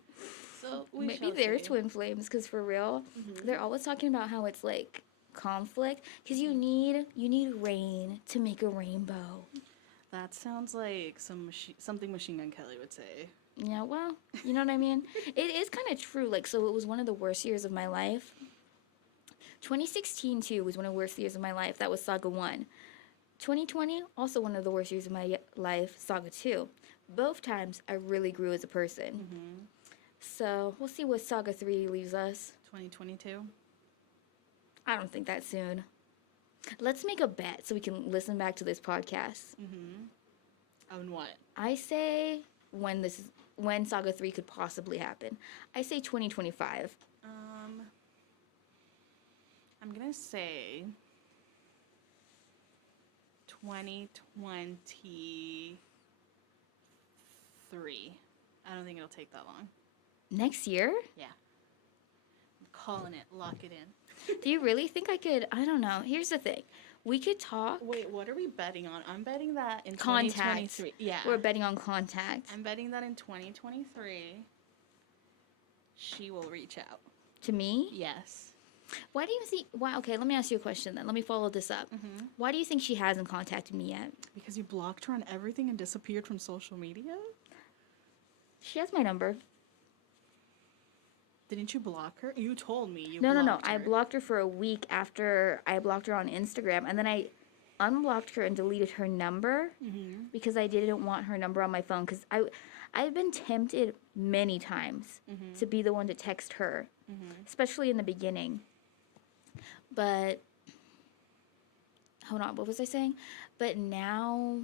So we Maybe shall they're see. twin flames because for real, Mhm. they're always talking about how it's like conflict because you need rain to make a rainbow. That sounds like something Machine Gun Kelly would say. Yeah, well, you know what I mean? It is kind of true. Like, so it was one of the worst years of my life. 2016, too, was one of the worst years of my life. That was Saga 1. 2020, also one of the worst years of my life, Saga 2. Both times, I really grew as a person. Mm-hmm. So, we'll see what Saga 3 leaves us. 2022. I don't think that soon. Let's make a bet so we can listen back to this podcast. Mm-hmm. On what? I say when Saga 3 could possibly happen. I say 2025. I'm gonna say 2023. I don't think it'll take that long. Next year? Yeah. I'm calling it. Lock it in. Do you really think I could? I don't know. Here's the thing. We could talk. Wait, what are we betting on? I'm betting that in Contact. 2023. Yeah. We're betting on contact. I'm betting that in 2023 she will reach out. To me? Yes. Why do you think? Why? Okay, let me ask you a question then. Let me follow this up. Mm-hmm. Why do you think she hasn't contacted me yet? Because you blocked her on everything and disappeared from social media? She has my number. Didn't you block her? You told me you No. blocked her. I blocked her for a week after I blocked her on Instagram, and then I unblocked her and deleted her number Mm-hmm. because I didn't want her number on my phone. Because I've been tempted many times Mm-hmm. to be the one to text her, Mm-hmm. especially in the beginning. But hold on, what was I saying? But now,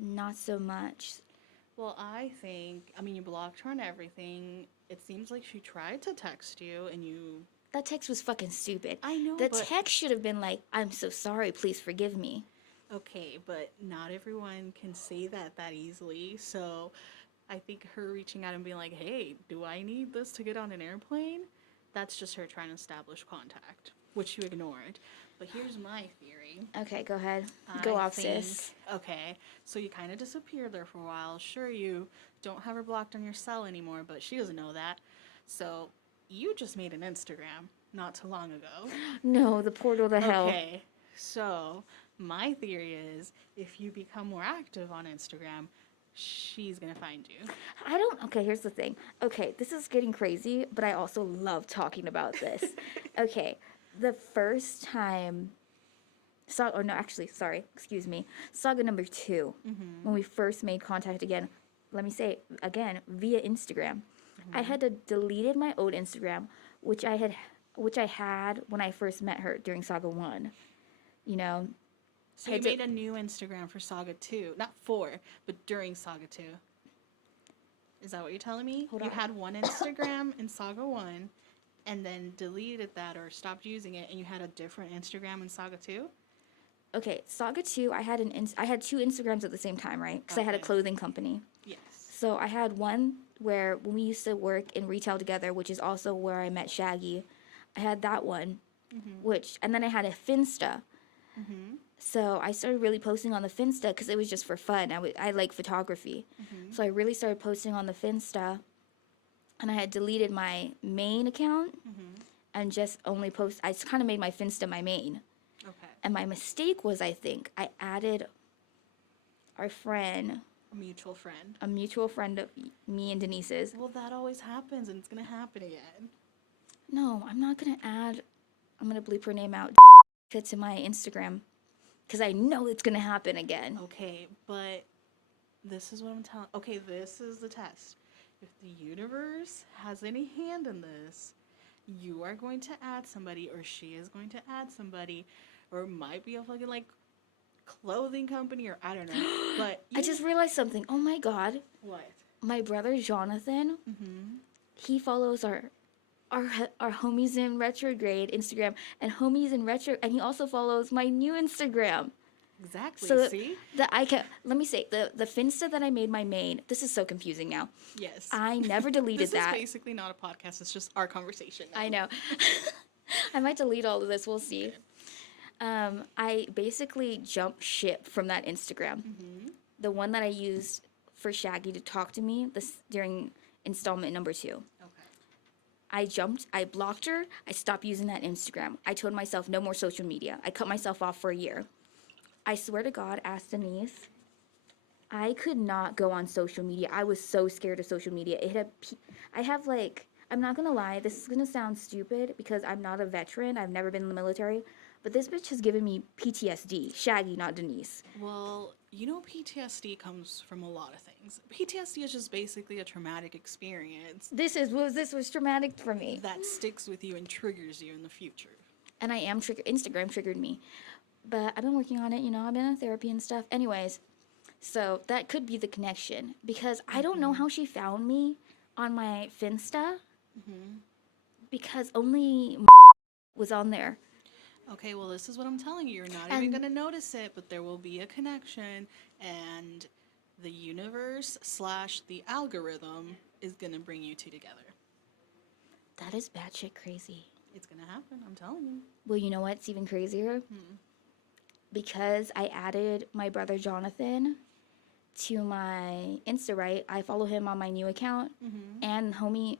not so much. Well, I mean, you blocked her on everything. It seems like she tried to text you and you... That text was fucking stupid. I know, The but... text should have been like, "I'm so sorry, please forgive me." Okay, but not everyone can say that easily. So I think her reaching out and being like, hey, do I need this to get on an airplane? That's just her trying to establish contact, which you ignored. But here's my theory. Okay, go ahead. Go I off, think- sis. Okay, so you kind of disappeared there for a while. Sure, you don't have her blocked on your cell anymore, but she doesn't know that. So you just made an Instagram not too long ago. No, the portal to hell. Okay, so my theory is if you become more active on Instagram, she's gonna find you. Okay, here's the thing. Okay, this is getting crazy, but I also love talking about this. Okay, the first time, excuse me, Saga number 2, when we first made contact again, let me say again, via Instagram. I had to deleted my old Instagram, which I had when I first met her during Saga 1. You know, So you had to- made a new Instagram for Saga 2, not 4, but during Saga 2. Is that what you're telling me? Hold you on. had one Instagram in Saga 1 and then deleted that or stopped using it and you had a different Instagram in Saga 2? okay, Saga 2, I had two Instagrams at the same time, right? Because I had a Okay. clothing company. Yes. So I had one where when we used to work in retail together, which is also where I met Shaggy. I had that one, and then I had a Finsta. So I started really posting on the Finsta because it was just for fun. I like photography. So I really started posting on the Finsta, and I had deleted my main account and just only post. I kind of made my Finsta my main. Okay. And my mistake was, I think, I added our friend, A mutual friend. a mutual friend of me and Denise's. Well, that always happens, and it's gonna happen again. No, I'm not going to add, I'm going to bleep her name out to my Instagram because I know it's going to happen again. Okay, but this is what I'm telling. Okay, this is the test. If the universe has any hand in this, you are going to add somebody, or she is going to add somebody, or it might be a fucking like clothing company, or I don't know. But I just realized something. Oh my God. what? My brother Jonathan, Mm-hmm. he follows our homies in retrograde Instagram and homies in retro, and he also follows my new Instagram. Exactly. So See? let me say the Finsta that I made my main. This is so confusing now. Yes. I never deleted This that. is basically not a podcast. It's just our conversation. Now. I know. I might delete all of this. We'll see. I basically jumped ship from that Instagram. The one that I used for Shaggy to talk to me during installment number 2. Okay. I blocked her. I stopped using that Instagram. I told myself no more social media. I cut myself off for a year. I swear to God, ask Denise. I could not go on social media. I was so scared of social media. I'm not gonna lie, this is gonna sound stupid because I'm not a veteran. I've never been in the military. But this bitch has given me PTSD. Shaggy, not Denise. Well, you know, PTSD comes from a lot of things. PTSD is just basically a traumatic experience This was traumatic for me. that sticks with you and triggers you in the future. And I am Instagram triggered me. But I've been working on it, I've been in therapy and stuff. Anyways, so that could be the connection because I don't know how she found me on my Finsta because only was on there. Okay, well, this is what I'm telling you. You're not And- even going to notice it, but there will be a connection, and the universe / the algorithm is going to bring you two together. That is batshit crazy. It's going to happen, I'm telling you. Well, you know what's even crazier? Because I added my brother Jonathan to my Insta, right? I follow him on my new account, and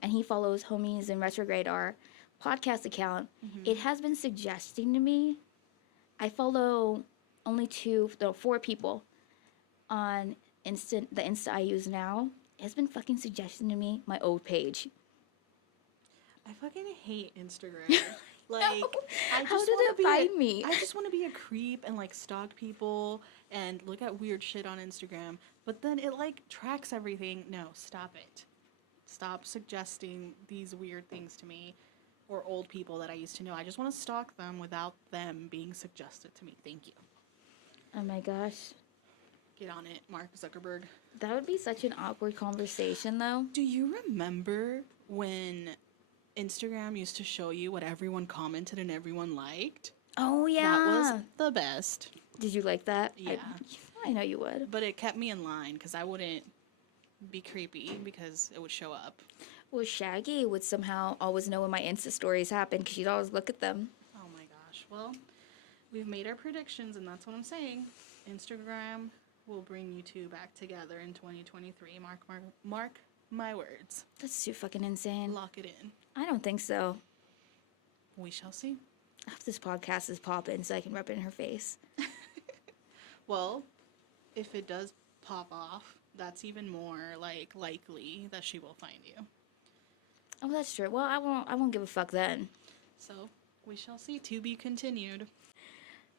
he follows Homies in Retrograde, our podcast account. It has been suggesting to me. I follow only 4 people on the Insta I use now. It has been fucking suggesting to me my old page. I fucking hate Instagram. Like, I just How did wanna it be find me? I just want to be a creep and like stalk people and look at weird shit on Instagram. But then it like tracks everything. No, stop it. Stop suggesting these weird things to me or old people that I used to know. I just want to stalk them without them being suggested to me. Thank you. Oh my gosh. Get on it, Mark Zuckerberg. That would be such an awkward conversation, though. Do you remember when Instagram used to show you what everyone commented and everyone liked? Oh, yeah. That was the best. Did you like that? Yeah. I know you would. But it kept me in line because I wouldn't be creepy because it would show up. Well, Shaggy would somehow always know when my Insta stories happen because she'd always look at them. Oh my gosh. Well, we've made our predictions and that's what I'm saying. Instagram will bring you two back together in 2023. Mark my words. That's too fucking insane. Lock it in. I don't think so. We shall see. I hope this podcast is popping so I can rub it in her face. Well, if it does pop off, that's even more like likely that she will find you. Oh, that's true. Well, I won't give a fuck then. So we shall see. To be continued.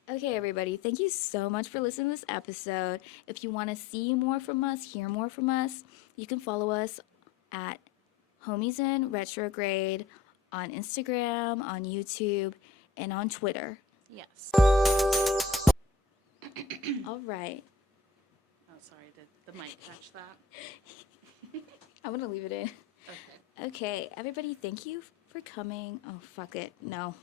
Okay, everybody. Thank you so much for listening to this episode. If you want to see more from us, hear more from us, you can follow us at Homies in Retrograde on Instagram, on YouTube, and on Twitter. Yes. All right. Oh, sorry. Did the mic catch that? I'm going to leave it in. Okay. Okay, everybody, thank you for coming. Oh, fuck it. No.